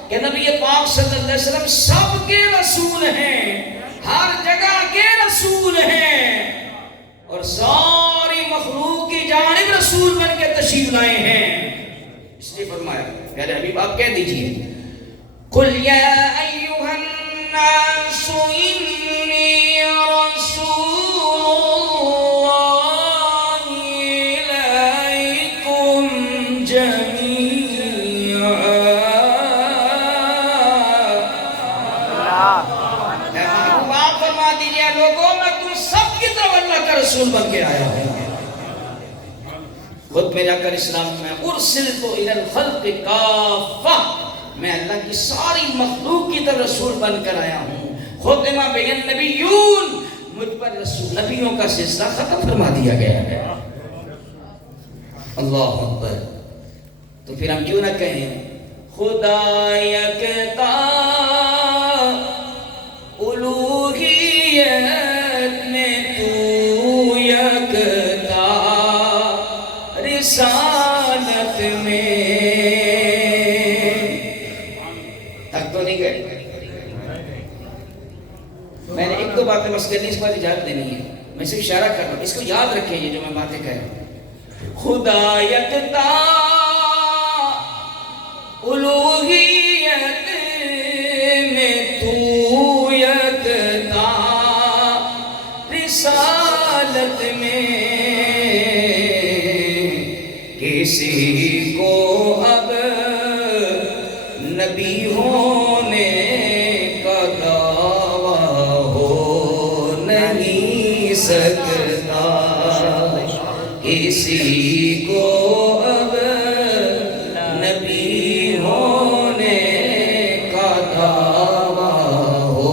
کہ نبی پاک صلی اللہ علیہ وسلم سب کے رسول ہیں، ہر جگہ کے رسول ہیں، اور ساری مخلوق کی جانب رسول بن کے تشریف لائے ہیں۔ اس لیے فرمایا، پیارے حبیب آپ کہہ دیجئے، قُلْ يَا أَيُّهَا النَّاسُ إِنِّي رَسُولُ اللَّهِ إِلَيْكُمْ جَمِيعًا۔ آپ فرما دیجئے لوگوں، میں تم سب کی طرف اللہ کا رسول بن کے آیا ہوں۔ خود میرے آقا اسلام میں ارسلت الی الخلق کافہ، میں اللہ کی ساری مخلوق کی طرف رسول بن کر آیا ہوں۔ ختم بی النبیون، مجھ پر رسول نبیوں کا سلسلہ ختم فرما دیا گیا ہے۔ اللہ اکبر۔ تو پھر ہم کیوں نہ کہیں خدا یکتا الوہیت میں تو یکتا رسالت میں۔ تک تو نہیں گئے؟ میں نے ایک دو باتیں بس کرنی، اس کے بعد اجازت دینی ہے۔ میں صرف اشارہ کر رہا ہوں، اس کو یاد رکھیں یہ جو میں باتیں کہہ رہا ہوں۔ خدا یکتا الوہیت میں تو یکتا رسالت میں، کسی کو اب نبی ہونے کا دعویٰ ہو نہیں سکتا، کسی کو اب نبی ہونے کا دعویٰ ہو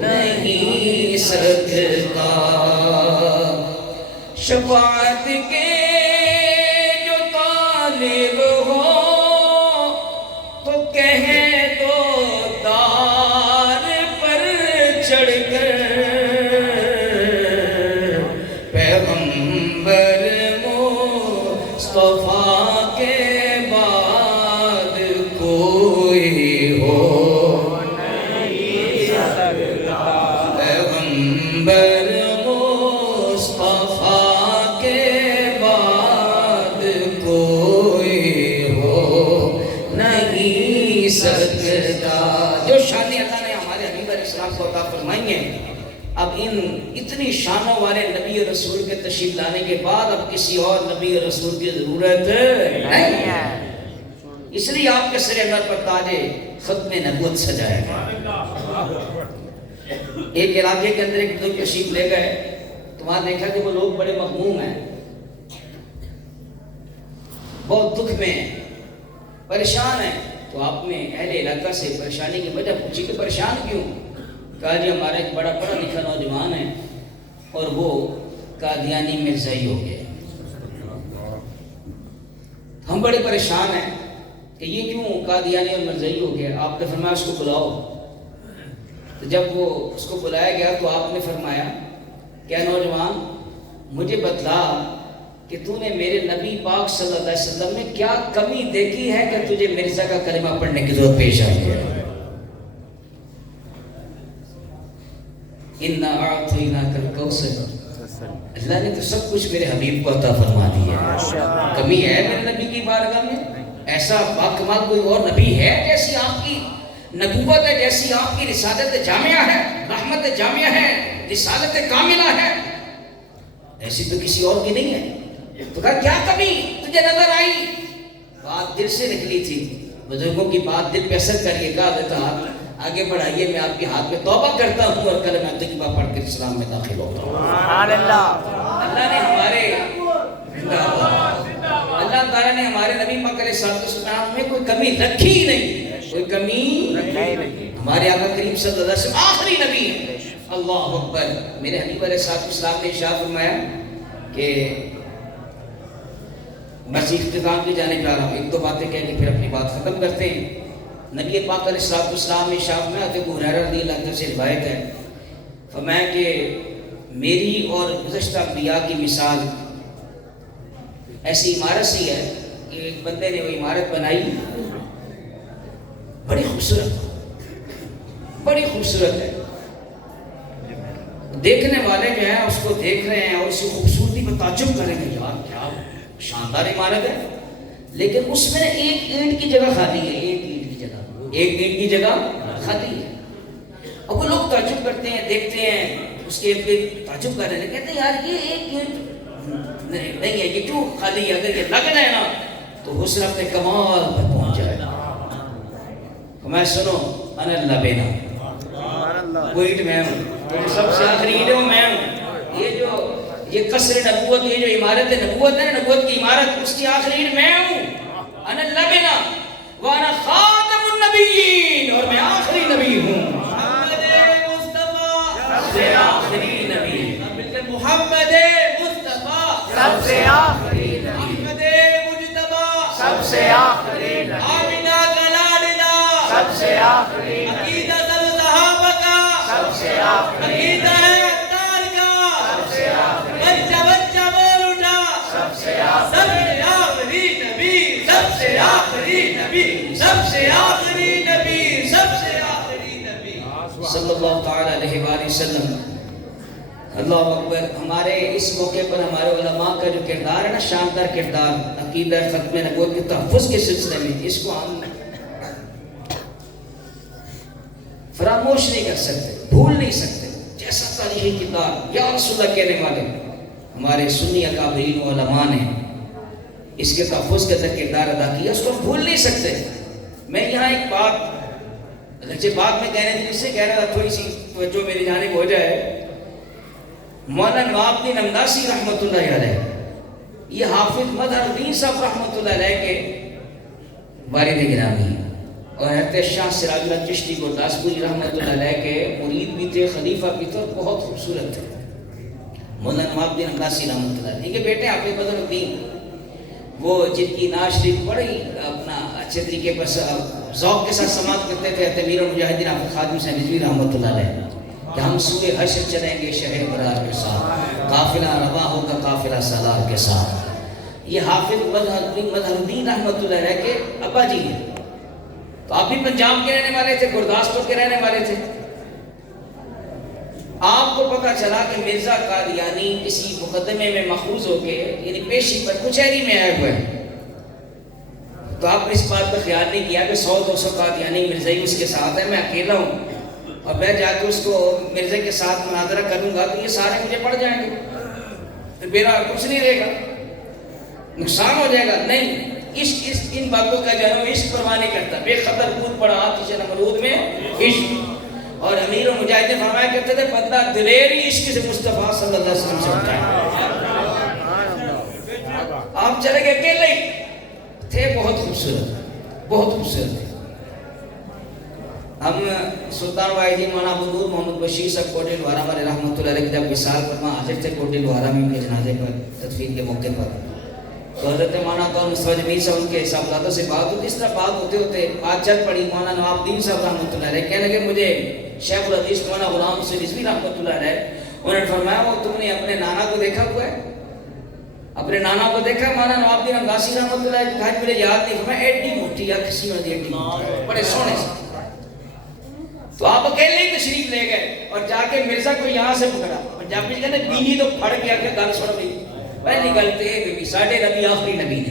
نہیں سکتا۔ شفاعت کے جو طالب ہو تو کہے تو دار پر چڑھ کر، پیغمبر مصطفیٰ کے بعد کوئی ہو نہیں سکتا، پیغمبر مصطفیٰ کے بعد کوئی ہو نہیں سکتا۔ جو شان اللہ نے ہمارے حبیب علیہ السلام کو عطا فرمائی ہیں، اب ان اتنی شانوں والے نبی اور رسول کے تشریف لانے کے بعد اب کسی اور نبی اور رسول کی ضرورت نہیں ہے۔ اس لیے آپ کے سر انور پر تاج ختم نبوت سجایا گیا۔ ایک علاقے کے اندر ایک لوگ تشریف لے گئے تو وہاں دیکھا کہ وہ لوگ بڑے مغموم ہیں، بہت دکھ میں ہیں، پریشان ہیں۔ تو آپ نے اہل علاقہ سے پریشانی کی وجہ پوچھی کہ پریشان کیوں؟ کہا جی ہمارا ایک بڑا پڑھا لکھا نوجوان ہے اور وہ قادیانی مرزائی ہو گئے، ہم بڑے پریشان ہیں کہ یہ کیوں قادیانی اور مرزائی ہو گیا۔ آپ نے فرمایا اس کو بلاؤ۔ تو جب وہ اس کو بلایا گیا تو آپ نے فرمایا کیا نوجوان مجھے بتلا کہ تو نے میرے نبی پاک صلی اللہ علیہ وسلم میں کیا کمی دیکھی ہے کہ تجھے مرزا کا کلمہ پڑھنے کی ضرورت پیش آئی ہے؟ اعطیناک الکوثر، اللہ نے تو سب کچھ میرے حبیب کو عطا فرما دیا ہے، کمی ہے میرے نبی کی بارگاہ میں؟ ایسا باکمال کوئی اور نبی ہے جیسی آپ کی نبوت ہے، جیسی آپ کی رسالت جامعہ ہے، رحمت جامعہ ہے، رسالت کاملہ ہے؟ ایسی تو کسی اور کی نہیں ہے۔ تو کہا کیا کمی تجھے نظر آئی؟ بات دل سے نکلی تھی، بزرگوں کی بات دل پہ اثر کریے گا، دیتا ہاتھ آگے بڑھائیے، میں آپ کے ہاتھ میں توبہ کرتا ہوں اور کلمہ طیبہ پڑھ کر اسلام میں داخل ہوتا ہوں۔ سبحان اللہ۔ اللہ نے ہمارے اللہ تعالیٰ نے ہمارے نبی پاک علیہ السلام میں کوئی کمی رکھی ہی نہیں، کوئی کمی نہیں۔ ہمارے آقا کریم صلی اللہ علیہ وسلم آخری نبی ہے۔ اللہ اکبر۔ میرے حبیب علیہ السلام نے ارشاد فرمایا کہ بس اختتام کی جانب جا رہا ہوں، ایک دو باتیں کہہ کے پھر اپنی بات ختم کرتے ہیں۔ نبی پاک علیہ السلام نے ارشاد فرمایا، ابو ہریرہ رضی اللہ عنہ سے روایت ہے، فرمایا کہ میری اور گزشتہ انبیاء کی مثال ایسی عمارت سی ہے کہ ایک بندے نے وہ عمارت بنائی، بڑی خوبصورت ہے، دیکھنے والے جو ہیں اس کو دیکھ رہے ہیں اور اس کی خوبصورتی پر تعجب کریں گے، یار کیا شاندار عمارت ہے، لیکن اس میں ایک اینٹ کی جگہ خالی ہے، ایک اینٹ کی جگہ خالی ہے۔ اب وہ لوگ تعجب کرتے ہیں، دیکھتے ہیں اس کے تعجب کر رہے ہیں، کہتے ہیں یار یہ ایک اینٹ نہیں ہے، یہ کیوں خالی ہے؟ اگر یہ لگ جائے نا تو حسن اپنے کمال پر پہنچ جائے گا۔ میں سنو، انا اللبینا، وہ اینٹ میں ہوں، سب سے آخری اینٹ ہوں میں ہوں۔ یہ قصر نبوت، یہ جو عمارت نبوت ہے نا، نبوت کی عمارت، اس کی آخری اینٹ میں ہوں۔ انا اللبینا وانا خاتم النبیین، اور میں آخری نبی ہوں۔ محمد مصطفیٰ سب سے آخری نبی، محمد مصطفیٰ سب سے آخری نبی، محمد مجتبیٰ سب سے آخری نبی، آمینہ کا لاڈلا سب سے آخری نبی، عقیدہ سب صحابہ کا سب سے آخری، عقیدہ ہے اتار کا سب سے آخری، بچہ بچہ بول اٹھا سب سے آخری نبی، سب سے آخری نبی، سب سے آخری نبی، سب سے آخری نبی صلی اللہ تعالی علیہ وآلہ وسلم۔ اللہ اکبر۔ ہمارے اس موقع پر ہمارے علماء کا جو کردار ہے نا، شاندار کردار، عقیدہ ختم نبوت کے تحفظ کے سلسلے میں، اس کو ہم فراموش نہیں کر سکتے، بھول نہیں سکتے۔ جیسا تاریخی کردار یا رسول اللہ کہنے والے ہمارے سنی اکابرین و علماء نے اس کے تحفظ کا کردار ادا کیا، اس کو ہم بھول نہیں سکتے۔ میں یہاں ایک بات میں کہنے تھے، اس سے کہہ رہا تھا، تھوڑی سی توجہ میری جانب ہو جائے۔ مولانا نواب الدین امداسی رحمۃ اللہ علیہ، یہ حافظ مظہر الدین صاحب رحمۃ اللہ علیہ کے والد گرامی ہیں، اور حضرت شاہ سراج اللہ چشتی گرداسپوری رحمۃ اللہ علیہ کے مرید بھی تھے، خلیفہ بھی تھے، اور بہت خوبصورت تھے مولانا نواب الدین امداسی رحمۃ اللہ علیہ کے بیٹے حافظ مظہر الدین، وہ جن کی نعت شریف بڑی اپنا اچھے طریقے پر ذوق کے ساتھ سماعت کرتے تھے، امیر المجاہدین حافظ خادم حسین رضوی رحمۃ اللہ علیہ، کہ ہم سوئے حشر چلیں گے شہر برار کے ساتھ، قافلہ روا ہوگا قافلہ سالار کے ساتھ۔ یہ حافظ مظہر الدین رحمۃ اللہ علیہ کے ابا جی ہیں۔ تو آپ بھی پنجاب کے رہنے والے تھے، گرداسپور کے رہنے والے تھے۔ آپ کو پتہ چلا کہ مرزا قادیانی کسی مقدمے میں ماخوذ ہو کے، یعنی پیشی پر کچہری میں آئے ہوئے ہیں، تو آپ نے اس بات کا خیال نہیں کیا کہ 100-200 قادیانی مرزائی اس کے ساتھ ہے، میں اکیلا ہوں، اور میں جا کے اس کو مرزا کے ساتھ مناظرہ کروں گا تو یہ سارے مجھے پڑ جائیں گے، تو میرا کچھ نہیں رہے گا، نقصان ہو جائے گا۔ نہیں، عشق ان باتوں کا جنم عشق پرواہ نہیں کرتا، بے خطر کود پڑا آتش نمرود میں عشق۔ اور امیر و مجاہد نے فرمایا کرتے تھے، بندہ دلیری عشق سے مصطفیٰ صلی اللہ علیہ وسلم سے ہوتا ہے۔ آپ چلے گئے اکیلے ہی تھے، بہت خوبصورت تھے۔ ہم سلطان واحدین مولانا ابو نور محمد بشیر صاحب کوٹے لوہارا ہمارے رحمۃ اللہ علیہ کی جب وصال پر وہاں حاضر تھے کوٹے لوہارا میں ان کے جنازے پر تدفین کے موقع پر، تو حضرت مولانا طاہر مصطفیٰ جمیل صاحب ان کے صاحبزادوں سے بات ہوتی، اس طرح بات ہوتے بات چل پڑی۔ مولانا نواب الدین صاحب رحمۃ اللہ علیہ کہنے لگے، مجھے شیخ الحدیث مولانا غلام حسین رضوی رحمۃ اللہ علیہ، انہوں نے فرمایا، وہ تم نے اپنے نانا کو دیکھا ہوا ہے؟ اپنے نانا کو دیکھا؟ مولانا نواب الدین امداسی رحمۃ اللہ علیہ کہا مجھے یاد نہیں، فرمایا ایڈی موٹی یا کسی میں ایڈی موٹی، بڑے سونے سے۔ تو آپ اکیلے ہی تشریف لے گئے اور جا کے مرزا کو یہاں سے پکڑا، پنجابی کہتے ہیں بینی تو پھڑ گیا کہ گل سن گئی. پہلی گل تے کہ ساڈے نبی آخری نبی نے.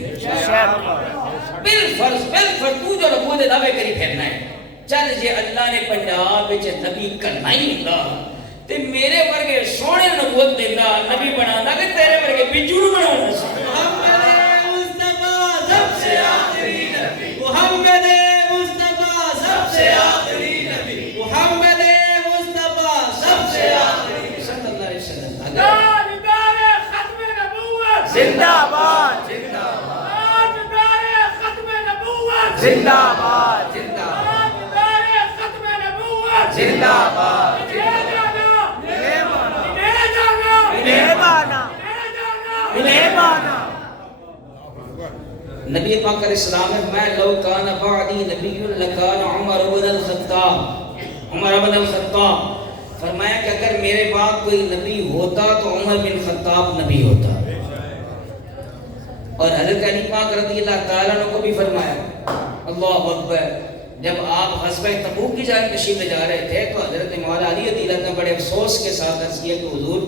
بالفرض تو جو نبوت دے دعوے کری پھرنا ہے. چل جے اللہ نے پنجاب وچ نبی کرنا ہی ہوندا تے میرے ورگے سونے نبوت دیندا نبی بنانا کہ تیرے ورگے بجو نوں بنانا. محمد مصطفیٰ سب سے آخری نبی. محمد مصطفیٰ سب سے آخری نبی. محمد مصطفیٰ سب سے آخری صلی اللہ علیہ وسلم. تاجدار ختم نبوت زندہ باد. زندہ باد. تاجدار ختم نبوت زندہ باد. زندہ باد. تاجدار ختم نبوت زندہ باد. نبی پاک علیہ السلام نے فرمایا لو کان بعدی نبی لکان عمر بن الخطاب. عمر بن الخطاب فرمایا کہ اگر میرے بعد کوئی نبی ہوتا تو عمر بن خطاب نبی ہوتا. اور حضرت علی پاک رضی اللہ تعالیٰ عنہ کو بھی فرمایا. اللہ اکبر. جب آپ غزوہ تبوک کی جانب تشریف لے جا رہے تھے تو حضرت مولا علی رضی اللہ نے بڑے افسوس کے ساتھ عرض کیا کہ حضور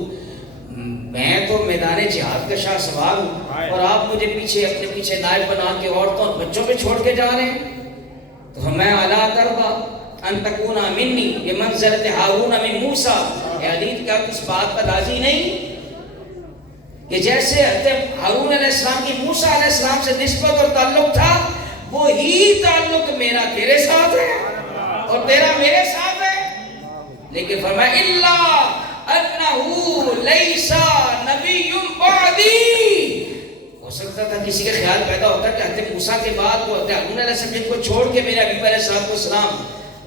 میں تو میدان جہاد کا شاہ سوار ہوں اور آپ مجھے پیچھے اپنے پیچھے نائب بنا کے عورتوں اور بچوں پہ چھوڑ کے جا رہے ہیں. تو میں الا ترضى ان تكون مني بمنزلة هارون من موسى. اے علی کیا اس بات پر راضی نہیں کہ جیسے حضرت ہارون علیہ السلام کی موسیٰ علیہ السلام سے نسبت اور تعلق تھا وہی تعلق میرا تیرے ساتھ ہے اور تیرا میرے ساتھ ہے. لیکن فرمایا الا انہو لیسا نبی بعدی. ہو سکتا تھا کسی کے خیال پیدا ہوتا کہ حضرت موسیٰ کے بعد وہ حضرت ہارون علیہ السلام جن کو چھوڑ کے میرے حبیب علیہ السلام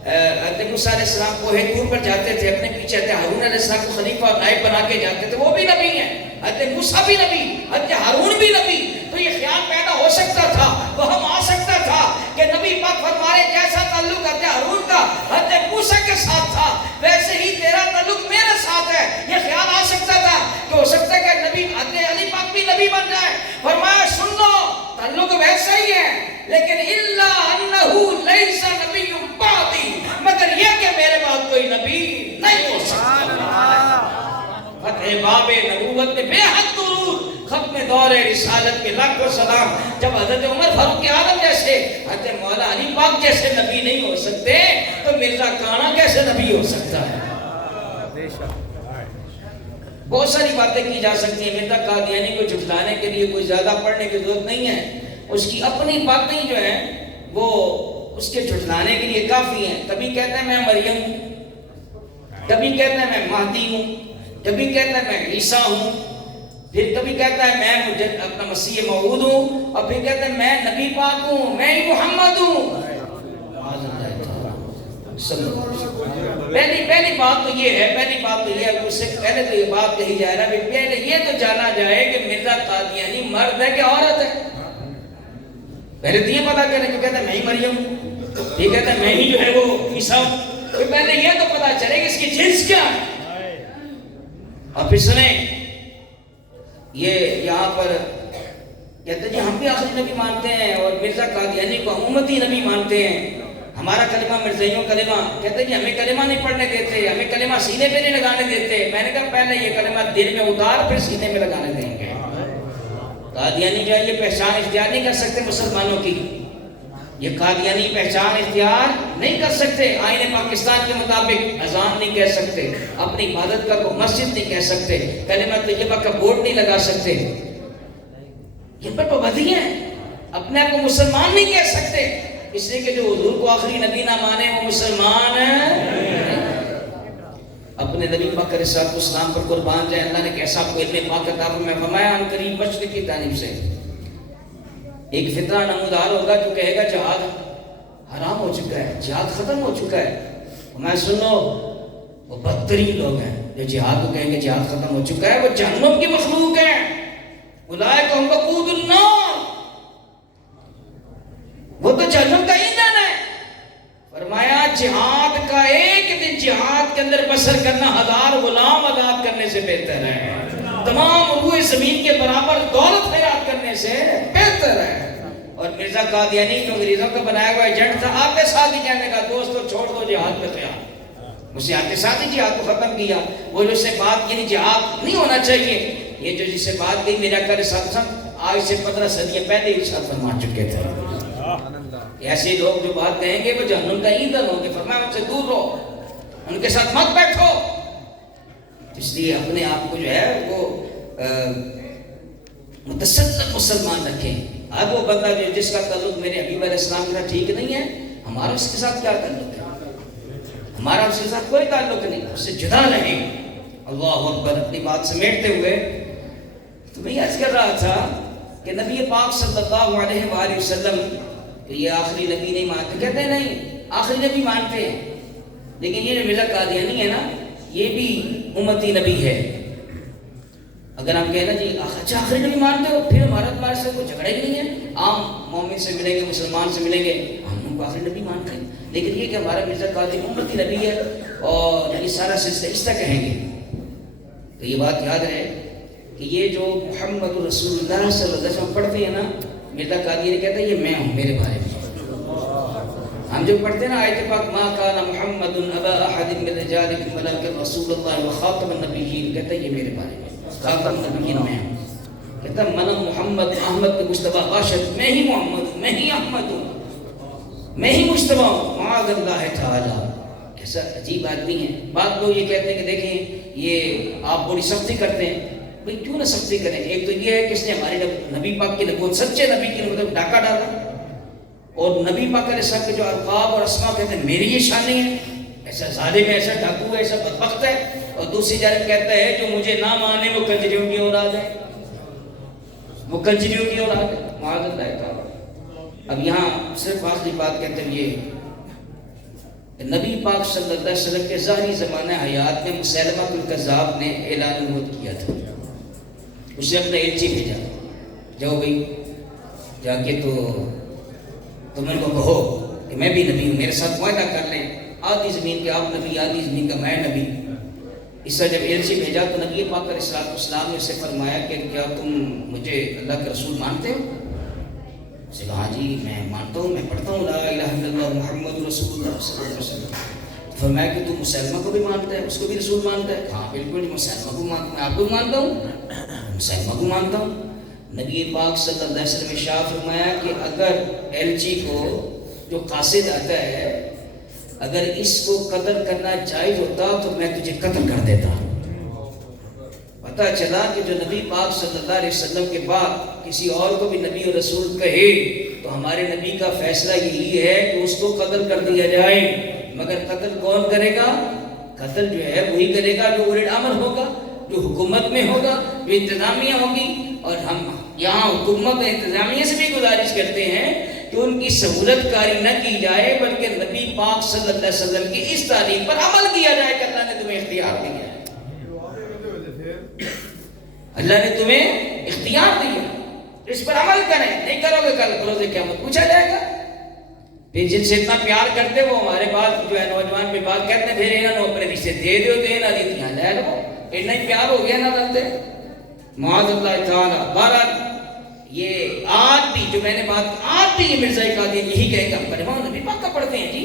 حضرت موسیٰ علیہ السلام کوہ طور پر جاتے تھے اپنے پیچھے حضرت ہارون علیہ السلام کو خلیفہ اور نائب بنا کے جاتے تھے. وہ بھی نبی ہیں. حضرت موسیٰ بھی نبی, حضرت ہارون بھی نبی. تو یہ خیال پیدا ہو سکتا تھا, وہم آ سکتا تھا کہ نبی پاک فرمائے جیسا تعلق حضرت ہارون کا حضرت موسیٰ کے ساتھ تھا ویسے ہی تیرا تعلق میرے ساتھ ہے. یہ خیال آ سکتا تھا کہ ہو سکتا ہے کہ نبی حضرت علی پاک بھی نبی بن جائے. فرمایا سن لو تعلق ویسا ہی ہے لیکن الا انہو لیس نبی بعدی, مگر یہ کہ میرے بعد کوئی نبی نہیں ہو سکتا. فتح باب نبوت میں بے حد درود, ختم دور رسالت کے لاکھوں سلام. جب حضرت عمر فاروق اعظم جیسے حضرت مولا علی پاک جیسے نبی نہیں ہو سکتے تو مرزا کانا کیسے نبی ہو سکتا ہے؟ بہت ساری باتیں کی جا سکتی ہیں. مرزا قادیانی کو جھٹلانے کے لیے کوئی زیادہ پڑھنے کی ضرورت نہیں ہے. اس کی اپنی باتیں جو ہیں وہ اس کے جھٹلانے کے لیے کافی ہیں. کبھی کہتا ہے میں مریم ہوں, کبھی کہتا ہے میں مہدی ہوں, کبھی کہتا ہے میں عیسیٰ ہوں, پھر کبھی کہتا ہے میں اپنا مسیح موعود ہوں, اور پھر کہتا ہے میں نبی پاک ہوں, میں ہی محمد ہوں. پہلی بات تو یہ ہے اس سے پہلے تو یہ بات کہی جائے رہا ہے پہلے یہ تو جانا جائے کہ مرزا قادیانی مرد ہے کہ عورت ہے. پہلے تو یہ پتا کریں کہ کہتا ہے میں ہی مریم ہوں, یہ کہتا ہے میں ہی جو ہے وہ عیسیٰ ہوں. پہلے یہ تو پتا چلے کہ اس کی جنس کیا ہے. اور پھر سنیں یہ یہاں پر کہتے ہیں جی ہم بھی آخری نبی مانتے ہیں اور مرزا قادیانی کو امتی نبی مانتے ہیں. ہمارا کلمہ مرزائیوں کلمہ کہتے ہیں جی ہمیں کلمہ نہیں پڑھنے دیتے, ہمیں کلمہ سینے پہ نہیں لگانے دیتے. میں نے کہا پہلے یہ کلمہ دل میں اتار پھر سینے میں لگانے دیں گے. قادیانی جو ہے یہ پہچان اختیار نہیں کر سکتے مسلمانوں کی, یہ قادیانی پہچان اختیار نہیں کر سکتے. آئین پاکستان کے مطابق اذان نہیں کہہ سکتے, اپنی عبادت کا کوئی مسجد نہیں کہہ سکتے, کلمہ طیبہ کا بورڈ نہیں لگا سکتے. یہ پر پابندی ہے. اپنے آپ کو مسلمان نہیں کہہ سکتے اس لیے کہ جو حضور کو آخری نبی نہ مانے وہ مسلمان ہے. اپنے نبی پاک علیہ الصلوۃ والسلام پر قربان جائے. اللہ نے کیسا آپ کو علم پاک عطا فرمایا. فرمایا ان قریب مشرق کی جانب سے ایک فتنہ نمودار ہوگا جو کہے گا جہاد حرام ہو چکا ہے, جہاد ختم ہو چکا ہے. میں سنو وہ بدترین لوگ ہیں جو جہاد کو کہیں گے جہاد ختم ہو چکا ہے, وہ جہنم کی مخلوق ہیں. اولئک هم وقود النار, وہ تو جہنم کا ایندھن ہے. فرمایا جہاد کا ایک دن جہاد کے اندر بسر کرنا 1000 غلام آزاد کرنے سے بہتر ہے. تمام روئے زمین کے برابر دولت خیرات کرنے سے بہتر ہے. اور مرزا قادیانی جو انگریزوں کا بنایا ہوا ایجنٹ تھا آپ کے ساتھ ہی کہنے کا دوستو چھوڑ دو جہاد پہ خیال. اسے آتے ساتھ ہی جہاد کو ختم کیا. وہ جو سے بات یعنی جہاد نہیں ہونا چاہیے، یہ جو جس سے بات گئی میرا کر ساتھ آج سے 15 صدیاں پہلے ارشاد فرما چکے تھے. ایسے لوگ جو بات کہیں گے وہ جہنم کا ایندھن ہوں گے. فرمایا ان سے دور رہو، ان کے ساتھ مت بیٹھو. اس لیے اپنے آپ کو جو ہے وہ متصدق مسلمان رکھیں. اب وہ بندہ جو جس کا تعلق میرے حبیب علیہ السلام کے ساتھ ٹھیک نہیں ہے، ہمارا اس کے ساتھ کیا تعلق ہے؟ ہمارا اس کے ساتھ کوئی تعلق نہیں، اس سے جدا رہیں. اللہ اکبر. اپنی بات سمیٹتے ہوئے تو میں عرض کر رہا تھا کہ نبی پاک صلی اللہ علیہ وآلہ وسلم کہ یہ آخری نبی نہیں مانتے. کہتے ہیں نہیں، آخری نبی مانتے ہیں، لیکن یہ جو ملت قادیانی ہے نا، یہ بھی امتی نبی ہے. اگر ہم کہیں نا جی اچھا آخری نبی مانتے ہو، پھر ہمارے سے کوئی جھگڑا ہی نہیں ہے. عام مومن سے ملیں گے، مسلمان سے ملیں گے، ہم ان کو آخری نبی مانتے ہیں. لیکن یہ کہ ہمارا مرزا قادری امتی نبی ہے اور یہ سارا سلسلہ اس طرح کہیں گے. تو یہ بات یاد رہے کہ یہ جو محمد رسول اللہ صلی اللہ علیہ وسلم پڑھتے ہیں نا، مرزا قادری کہتا ہے یہ میں ہوں میرے بارے میں. ہم جو پڑھتے ہیں نا آیت پاک ما کان محمد ابا احد من رجالکم ولکن رسول اللہ وخاتم النبیین، کہتا ہے یہ میرے بارے میں خاتم النبیین میں ہوں. کہتا ہے من محمد احمد مصطفیٰ باشد، میں ہی محمد ہوں، میں ہی احمد ہوں، میں ہی مصطفیٰ ہوں. معاذ اللہ تعالی. ایسا عجیب آدمی ہے. بعض لوگ یہ کہتے ہیں کہ دیکھیں یہ آپ بڑی سختی کرتے ہیں. بھئی کیوں نہ سختی کریں؟ ایک تو یہ ہے کہ اس نے ہمارے نبی پاک کی نبوت، سچے نبی کی نبوت ڈاکہ ڈالا، اور نبی پاک علیہ السلام کے جو القاب اور اسماء کہتے ہیں میری یہ شان نہیں ہے. ایسا ظالم ہے، ایسا ڈاکو ہے، ایسا بدبخت ہے. اور دوسری جانب کہتا ہے جو مجھے نہ مانے وہ کنجریوں کی اولاد ہے، وہ کنجریوں کی اولاد ہے. معاذ اللہ تعالی. اب یہاں صرف آخری بات کہتے ہیں یہ نبی پاک صلی اللہ علیہ وسلم کے ظاہری زمانہ حیات میں مسیلمہ الکذاب نے اعلان نبوت کیا تھا. اسے اپنا ایلچی بھیجا، جاؤ بھائی جا کے تو تم ان کو کہو کہ میں بھی نبی ہوں، میرے ساتھ معاہدہ کر لیں، آدھی زمین کے آپ نبی، آدھی زمین کا میں نبی. اس سے جب ایلچی بھیجا تو نبی پاک علیہ السلام نے اسے فرمایا کہ کیا تم مجھے اللہ کے رسول مانتے ہو؟ اسے کہا ہاں جی میں مانتا ہوں، میں پڑھتا ہوں لا الہ الا اللہ محمد رسول اللہ صلی اللہ علیہ وسلم. فرمایا کہ تم مسلمہ کو بھی مانتا ہے، اس کو بھی رسول مانتا ہے؟ ہاں بالکل، مسلمہ کو مانتا ہوں، میں آپ کو مانتا ہوں، مسلمہ کو مانتا ہوں. نبی پاک صلی اللہ علیہ وسلم نے ارشاد فرمایا کہ اگر ایلچی کو جو قاصد آتا ہے اگر اس کو قتل کرنا جائز ہوتا تو میں تجھے قتل کر دیتا. پتہ چلا کہ جو نبی پاک صلی اللہ علیہ وسلم کے بعد کسی اور کو بھی نبی اور رسول کہے تو ہمارے نبی کا فیصلہ یہی ہے کہ اس کو قتل کر دیا جائے. مگر قتل کون کرے گا؟ قتل جو ہے وہی کرے گا جو اولڈ امر ہوگا، جو حکومت میں ہوگا، جو انتظامیہ ہوگی. اور ہم یہاں حکومت انتظامیہ سے بھی گزارش کرتے ہیں کہ ان کی سہولت کاری نہ کی جائے بلکہ نبی پاک صلی اللہ علیہ وسلم کی اس تعلیم پر عمل کیا جائے کہ اللہ نے تمہیں اختیار دیا ہے. اللہ نے تمہیں اختیار دیا، اس پر عمل کریں. نہیں کرو گے کل بروز قیامت پوچھا جائے گا. پھر جن سے اتنا پیار کرتے وہ ہمارے پاس جو ہے نوجوان پہ بات کہتے ہیں پھر انہوں نے اپنے رشتے دے دو دینا دیتیاں لے لو. اتنا ہی پیار ہو گیا نا دلتے. معاذ اللہ تعالیٰ. بہرحال یہ آج بھی جو میں نے بات آج بھی یہ مرزا قادری یہی کہے گا ہم کلمہ نبی پاک کا پڑھتے ہیں. جی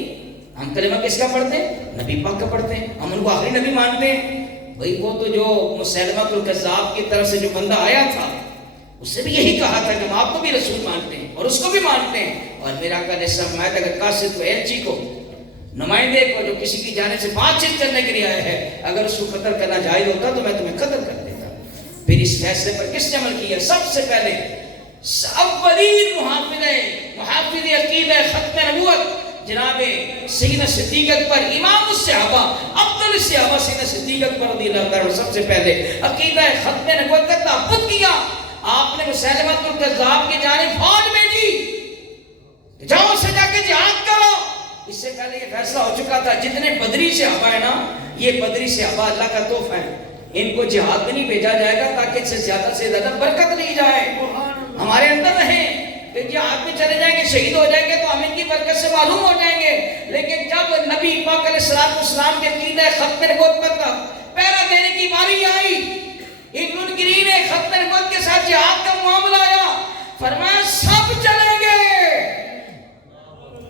ہم کلمہ کس کا پڑھتے ہیں؟ نبی پاک کا پڑھتے ہیں. ہم ان کو آخری نبی مانتے ہیں. بھئی وہ تو جو مسیلمہ الکذاب کی طرف سے جو بندہ آیا تھا اس سے بھی یہی کہا تھا کہ ہم آپ کو بھی رسول مانتے ہیں اور اس کو بھی مانتے ہیں. اور میرا آقا علیہ السلام فرمایا اگر قاصد کو، ایلچی کو، نمائندے کو جو کسی کی جانب سے بات چیت کرنے کے لیے آیا ہے اگر اس کو قتل کرنا جائز ہوتا تو میں تمہیں قتل کر دیتا. پھر اس فیصلے پر کس نے عمل کیا؟ سب سے پہلے اولین محافظ عقیدہ ختم نبوت جناب سیدنا صدیق اکبر امام الصحابہ افضل الصحابہ سیدنا صدیق اکبر رضی اللہ عنہ سب سے پہلے عقیدہ ختم نبوت کا تحفظ کیا. آپ نے مسیلمہ الکذاب کی جانب فوج بھیجی، جاؤ سے جا کے جہاد کرو. اس سے پہلے یہ فیصلہ ہو چکا تھا جتنے بدری صحابہ ہیں نا، یہ بدری صحابہ اللہ کا تحفہ ہے، ان کو جہاد میں نہیں بھیجا جائے گا تاکہ ان سے زیادہ برکت لی جائے، ہمارے اندر رہیں. کہ جہاد میں چلے جائیں گے، شہید ہو جائیں گے تو ہم ان کی برکت سے معلوم ہو جائیں گے. لیکن جب نبی پاک علیہ السلام کے عقیدہ ختم نبوت پر پہرا دینے کی باری آئی، ان منکرین ختم نبوت کے ساتھ جہاد کا معاملہ آیا، فرمایا سب چلیں گے،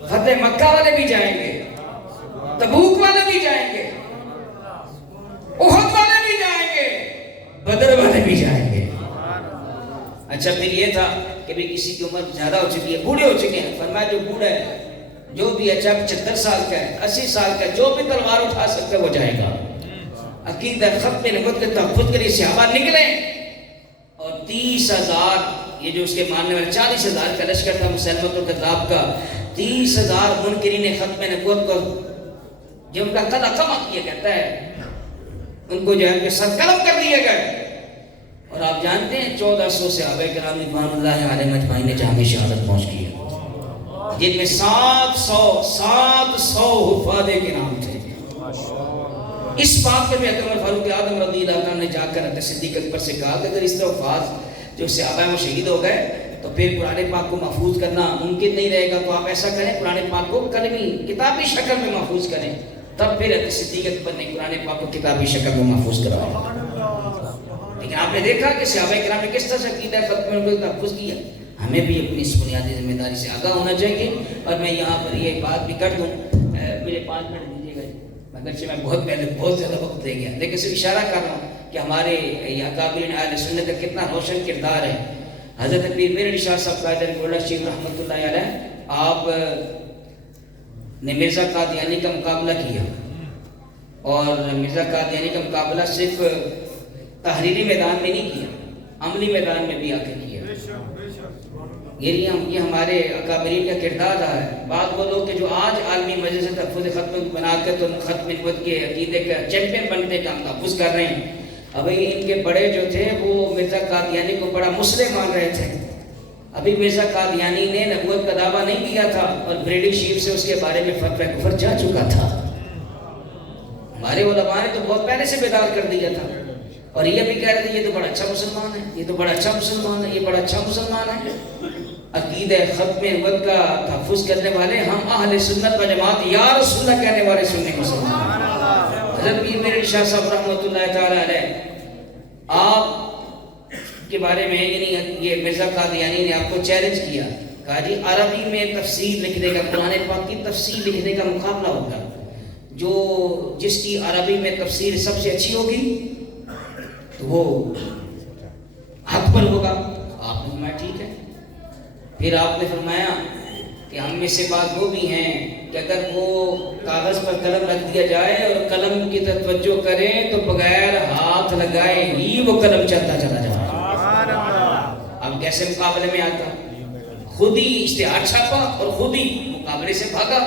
فتح مکہ والے بھی جائیں گے، تبوک والے بھی جائیں گے، اچھا پھر یہ تھا کہ بھی کسی کی عمر زیادہ ہو چکی ہے، بوڑھے ہو چکے ہیں، فرمایا جو بوڑھا ہے، جو بھی اچھا 75 سال کا ہے، 80 سال کا ہے، جو بھی تلوار اٹھا سکتا ہے وہ جائے گا۔ عقیدہ ختم نبوت کے تحفظ کے لیے صحابہ نکلے اور 30,000 یہ جو اس کے ماننے والے 40,000 کا لشکر تھا مسلمت الکذاب کا، 30,000 منکرین ختم نبوت کو جو ان کا قلع کما کیا کہتا ہے، ان کو جو ہے سر قلم کر دیے گئے۔ اور آپ جانتے ہیں 1400 صحابہ کرام رضوان اللہ علیہم اجمعین نے جہاں شہادت پہنچ کی ہے، جن میں 700 حفاظ کرام تھے۔ اس بات پر بھی اکرم فاروق اعظم رضی اللہ عنہ نے جا کر حضرت صدیق اکبر سے کہا کہ اگر اس طرح حفاظ جو صحابہ وہ شہید ہو گئے تو پھر قرآن پاک کو محفوظ کرنا ممکن نہیں رہے گا، تو آپ ایسا کریں قرآن پاک کو کلمی کتابی شکل میں محفوظ کریں۔ تب پھر حضرت صدیق اکبر نے قرآن پاک کو کتابی شکل میں محفوظ کرایا۔ لیکن آپ نے دیکھا کہ صحابہ کرام نے کس طرح سے عقیدہ ختم نبوت کا تحفظ کیا۔ ہمیں بھی اپنی اس بنیادی ذمہ داری سے آگاہ ہونا چاہیے۔ اور میں یہاں پر یہ بات بھی کر دوں، مجھے 5 منٹ دیجیے گا، اگرچہ میں بہت زیادہ وقت دے گیا، لیکن صرف اشارہ کر رہا ہوں کہ ہمارے یہ اکابرین اہل سنت کا کتنا روشن کردار ہے۔ حضرت پیر میر علی شاہ صاحب قائد گولڈا شریف رحمۃ اللہ علیہ، آپ نے مرزا قادیانی کا مقابلہ کیا، اور مرزا قادیانی کا مقابلہ صرف تحریری میدان میں نہیں کیا، عملی میدان میں بھی آ کے کیا۔ یہ ہمارے اکابرین کا کردار رہا ہے۔ بعض وہ لوگ کہ جو آج عالمی مجلس تحفظ ختم بنا کر تو ختم نبوت کے عقیدے کا چیمپئن بنتے کا تحفظ کر رہے ہیں، ابھی ان کے بڑے جو تھے وہ مرزا قادیانی کو بڑا مسلم مان رہے تھے۔ ابھی مرزا قادیانی نے نبوت کا دعویٰ نہیں کیا تھا اور بریڈی شیف سے اس کے بارے میں فتویٰ کفر جا چکا تھا۔ ہمارے علماء نے تو بہت پہلے سے بیدار کر دیا تھا، اور یہ بھی کہہ رہے تھے یہ تو بڑا اچھا مسلمان ہے، یہ تو بڑا اچھا مسلمان ہے، یہ بڑا اچھا مسلمان ہے۔ عقیدہ ختم نبوت کا تحفظ کرنے والے ہم اہل سنت و جماعت یا رسول اللہ کہنے والے سنی مسلمان۔ حضرت پیر میر علی شاہ صاحب رحمۃ اللہ تعالی علیہ، آپ کے بارے میں یعنی یہ مرزا قادیانی نے آپ کو چیلنج کیا، کہا جی عربی میں تفسیر لکھنے کا، قرآن پاک کی تفسیر لکھنے کا مقابلہ ہوگا، جو جس کی عربی میں تفسیر سب سے اچھی ہوگی تو وہ حق پر ہوگا۔ آپ نے فرمایا ٹھیک ہے۔ پھر آپ نے فرمایا کہ ہم میں سے بعض وہ بھی ہیں کہ اگر وہ کاغذ پر قلم رکھ دیا جائے اور قلم کی توجہ کریں تو بغیر ہاتھ لگائے ہی وہ قلم چلتا چلا جائے۔ اب کیسے مقابلے میں آتا؟ خود ہی اشتہار چھاپا اور خود ہی مقابلے سے بھاگا۔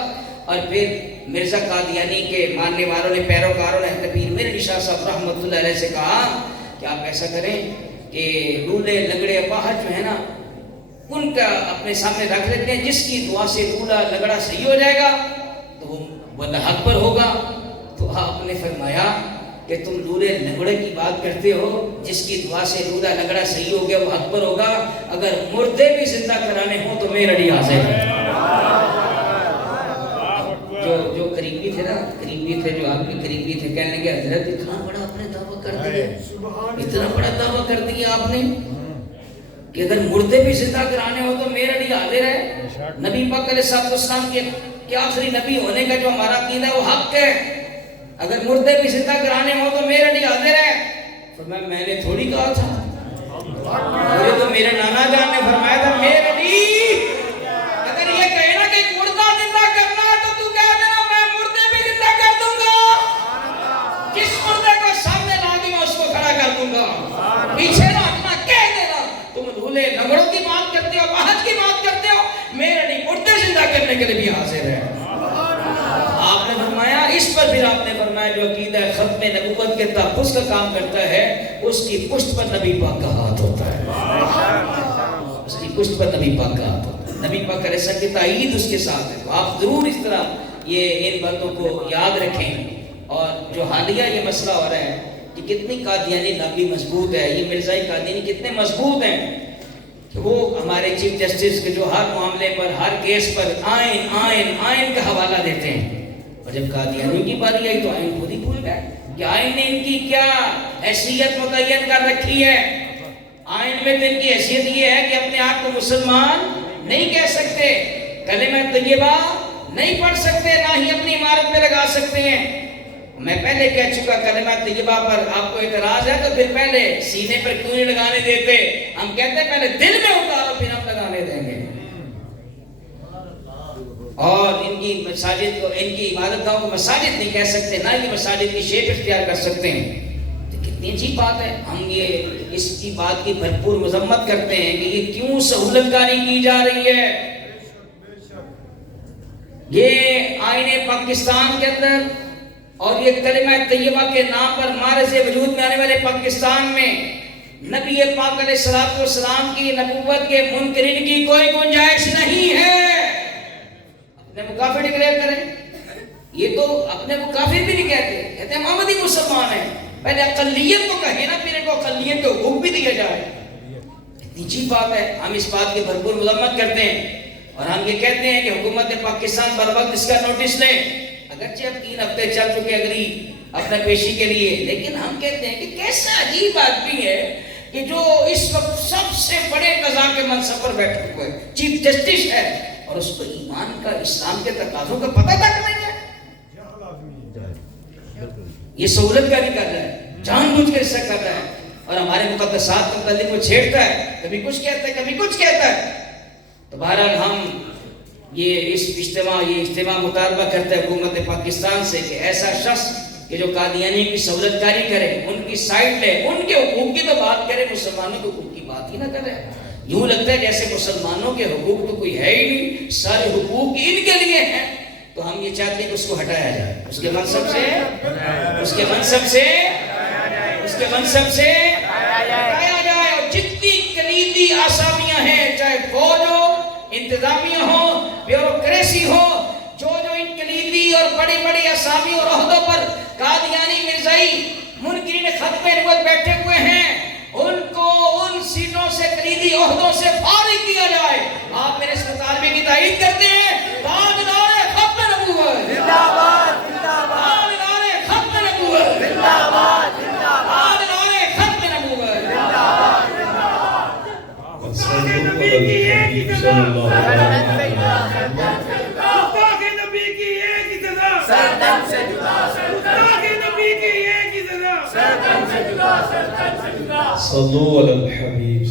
اور پھر مرزا قادیانی کے ماننے والوں نے، پیروکاروں نے حضرت پیر میر علی شاہ صاحب رحمۃ اللہ علیہ سے کہا کہ آپ ایسا کریں کہ لولے لنگڑے اپاہج جو ہے نا ان کا اپنے سامنے رکھ لیتے ہیں، جس کی دعا سے لولا لنگڑا صحیح ہو جائے گا تو وہ حق پر ہوگا۔ تو آپ نے فرمایا کہ تم لولے لنگڑے کی بات کرتے ہو، جس کی دعا سے لولا لنگڑا صحیح ہو گیا وہ حق پر ہوگا، اگر مردے بھی زندہ کرانے ہوں تو میرا ڈی حاضر ہے۔ جو قریبی تھے نا، قریبی تھے جو آپ کے قریبی تھے، کہنے لگے حضرت اتنا بڑا آپ نے دعویٰ کر دیا، اتنا بڑا دعویٰ کر دیا آپ نے کہ اگر مردے بھی زندہ کرانے ہو تو میرا لیے حاضر ہے۔ نبی پاک علیہ السلام کے آخری نبی ہونے کا جو ہمارا عقیدہ ہے وہ حق ہے، اگر مردے بھی زندہ کرانے ہو تو میرا لیے حاضر ہے۔ فرمایا میں نے تھوڑی کہا تھا، مجھے تو میرے نانا جان نے فرمایا تھا میرے لیے اگر یہ کہے نا کہ مردہ زندہ کرنا ہے تو تو کہہ دینا میں مردے بھی زندہ کر دوں گا، جس مردے کو سامنے لا دوں میں اس کو کھڑا کر دوں گا، پیچھے نہ ہٹنا، کہہ دینا تم لولے لنگڑوں کی بات کرتے ہو، بہت کی بات کرتے ہو، میرے لیے مردے زندہ کرنے کے لیے بھی حاضر ہے۔ آپ نے فرمایا اس پر پھر آپ نے فرمایا جو عقیدہ ختم نبوت کے تحفظ کا کام کرتا ہے اس کی پشت پر نبی پاک کا ہاتھ ہوتا ہے، اس کی پشت پر نبی پاک کا ہاتھ ہوتا ہے، نبی پاک علیہ السلام کی تائید اس کے ساتھ ہے۔ تو آپ ضرور اس طرح یہ ان باتوں کو یاد رکھیں۔ اور جو حالیہ یہ مسئلہ ہو رہا ہے کہ کتنی قادیانی لابی مضبوط ہے، یہ مرزائی قادیانی کتنے مضبوط ہیں کہ وہ ہمارے چیف جسٹس کے جو ہر معاملے پر، ہر کیس پر آئین کا حوالہ دیتے ہیں، اور جب قادیانیوں کی باری آئی تو آئین خود ہی بھول گئے کہ آئین نے ان کی کیا حیثیت متعین کر رکھی ہے۔ آئین میں تو ان کی حیثیت یہ ہے کہ اپنے آپ کو مسلمان نہیں کہہ سکتے، کلمہ طیبہ نہیں پڑھ سکتے، نہ ہی اپنی عمارت میں لگا سکتے ہیں۔ میں پہلے کہہ چکا کلمہ طیبہ پر آپ کو اعتراض ہے تو پھر پہلے سینے پر کیوں نہیں لگانے دیتے؟ ہم کہتے ہیں پہلے دل میں اتارو پھر ہم لگانے دیں گے. اور ان کی مساجد کو، ان کی عبادت گاہوں کو مساجد نہیں کہہ سکتے، نہ یہ مساجد کی شیپ اختیار کر سکتے ہیں. تو کتنی عجیب بات ہے. ہم یہ اس کی بات کی بھرپور مذمت کرتے ہیں کہ یہ کیوں سہولت کاری کی جا رہی ہے. یہ آئین پاکستان کے اندر اور یہ کلمہ طیبہ کے نام پر معرض وجود میں آنے والے پاکستان میں نبی پاک علیہ الصلوۃ والسلام کی نبوت کے منکرین کی کوئی گنجائش نہیں ہے. اپنے کو کافر ڈکلیئر کریں. یہ تو اپنے کو کافر بھی نہیں کہتے، کہتے ہیں محمدی مسلمان ہیں. پہلے اقلیت کو کہیں نا، پھر ان کو اقلیت کے حقوق بھی دیا جائے. اتنی عجیب بات ہے. ہم اس بات کی بھرپور مذمت کرتے ہیں اور ہم یہ کہتے ہیں کہ حکومت پاکستان بر وقت اس کا نوٹس لے. اگرچہ اب 3 ہفتے چل چکے اگلی اپنے پیشی کے لیے، لیکن ہم کہتے ہیں کہ کیسا عجیب آدمی ہے کہ جو اس وقت سب سے بڑے قضا کے منصب پر بیٹھے ہوئے چیف جسٹس ہے اور اس کو ایمان کا، اسلام کے تقاضوں کا پتہ تک نہیں ہے. یہ سہولت کاری کر رہا ہے، جان بوجھ کے ایسا کر رہا ہے اور ہمارے مقدسات کے متعلق وہ چھیڑتا ہے، کبھی کچھ کہتا ہے کبھی کچھ کہتا ہے. تو بہرحال ہم یہ اجتماع مطالبہ کرتے ہیں حکومت پاکستان سے کہ ایسا شخص کہ جو قادیانی کی سہولت کاری کرے، ان کی سائٹ لے، ان کے حقوق کی تو بات کرے، مسلمانوں کے حقوق کی بات ہی نہ کرے. یوں لگتا ہے جیسے مسلمانوں کے حقوق تو کوئی ہے ہی نہیں، سارے حقوق ان کے لیے ہیں. تو ہم یہ چاہتے ہیں کہ اس کو ہٹایا جائے، اس کے منصب سے ہٹایا جائے. اور جتنی کلیدی آسامیاں ہیں، چاہے فوج ہو، انتظامیہ ہو، بیوروکریسی ہو، جو ان کلیدی اور بڑی بڑی اسامی اور عہدوں پر قادیانی، مرزائی، منکرین ختم نبوت بیٹھے ہوئے ہیں، ان کو ان سیٹوں سے، کلیدی عہدوں سے فارغ کیا جائے. آپ میرے اس مطالبے کی تائید کرتے ہیں؟ تاجدار ختم نبوت زندہ باد، زندہ باد. تاجدار ختم نبوت زندہ باد، زندہ باد. تاجدار ختم نبوت زندہ باد، زندہ باد. گستاخ نبی کی ایک ہی سزا، گستاخ نبی کی ایک ہی سزا، سردم سے جدا، گستاخ نبی کی ایک ہی سزا، سردم سے جدا، سردم سے جدا. صلو علی الحبیب.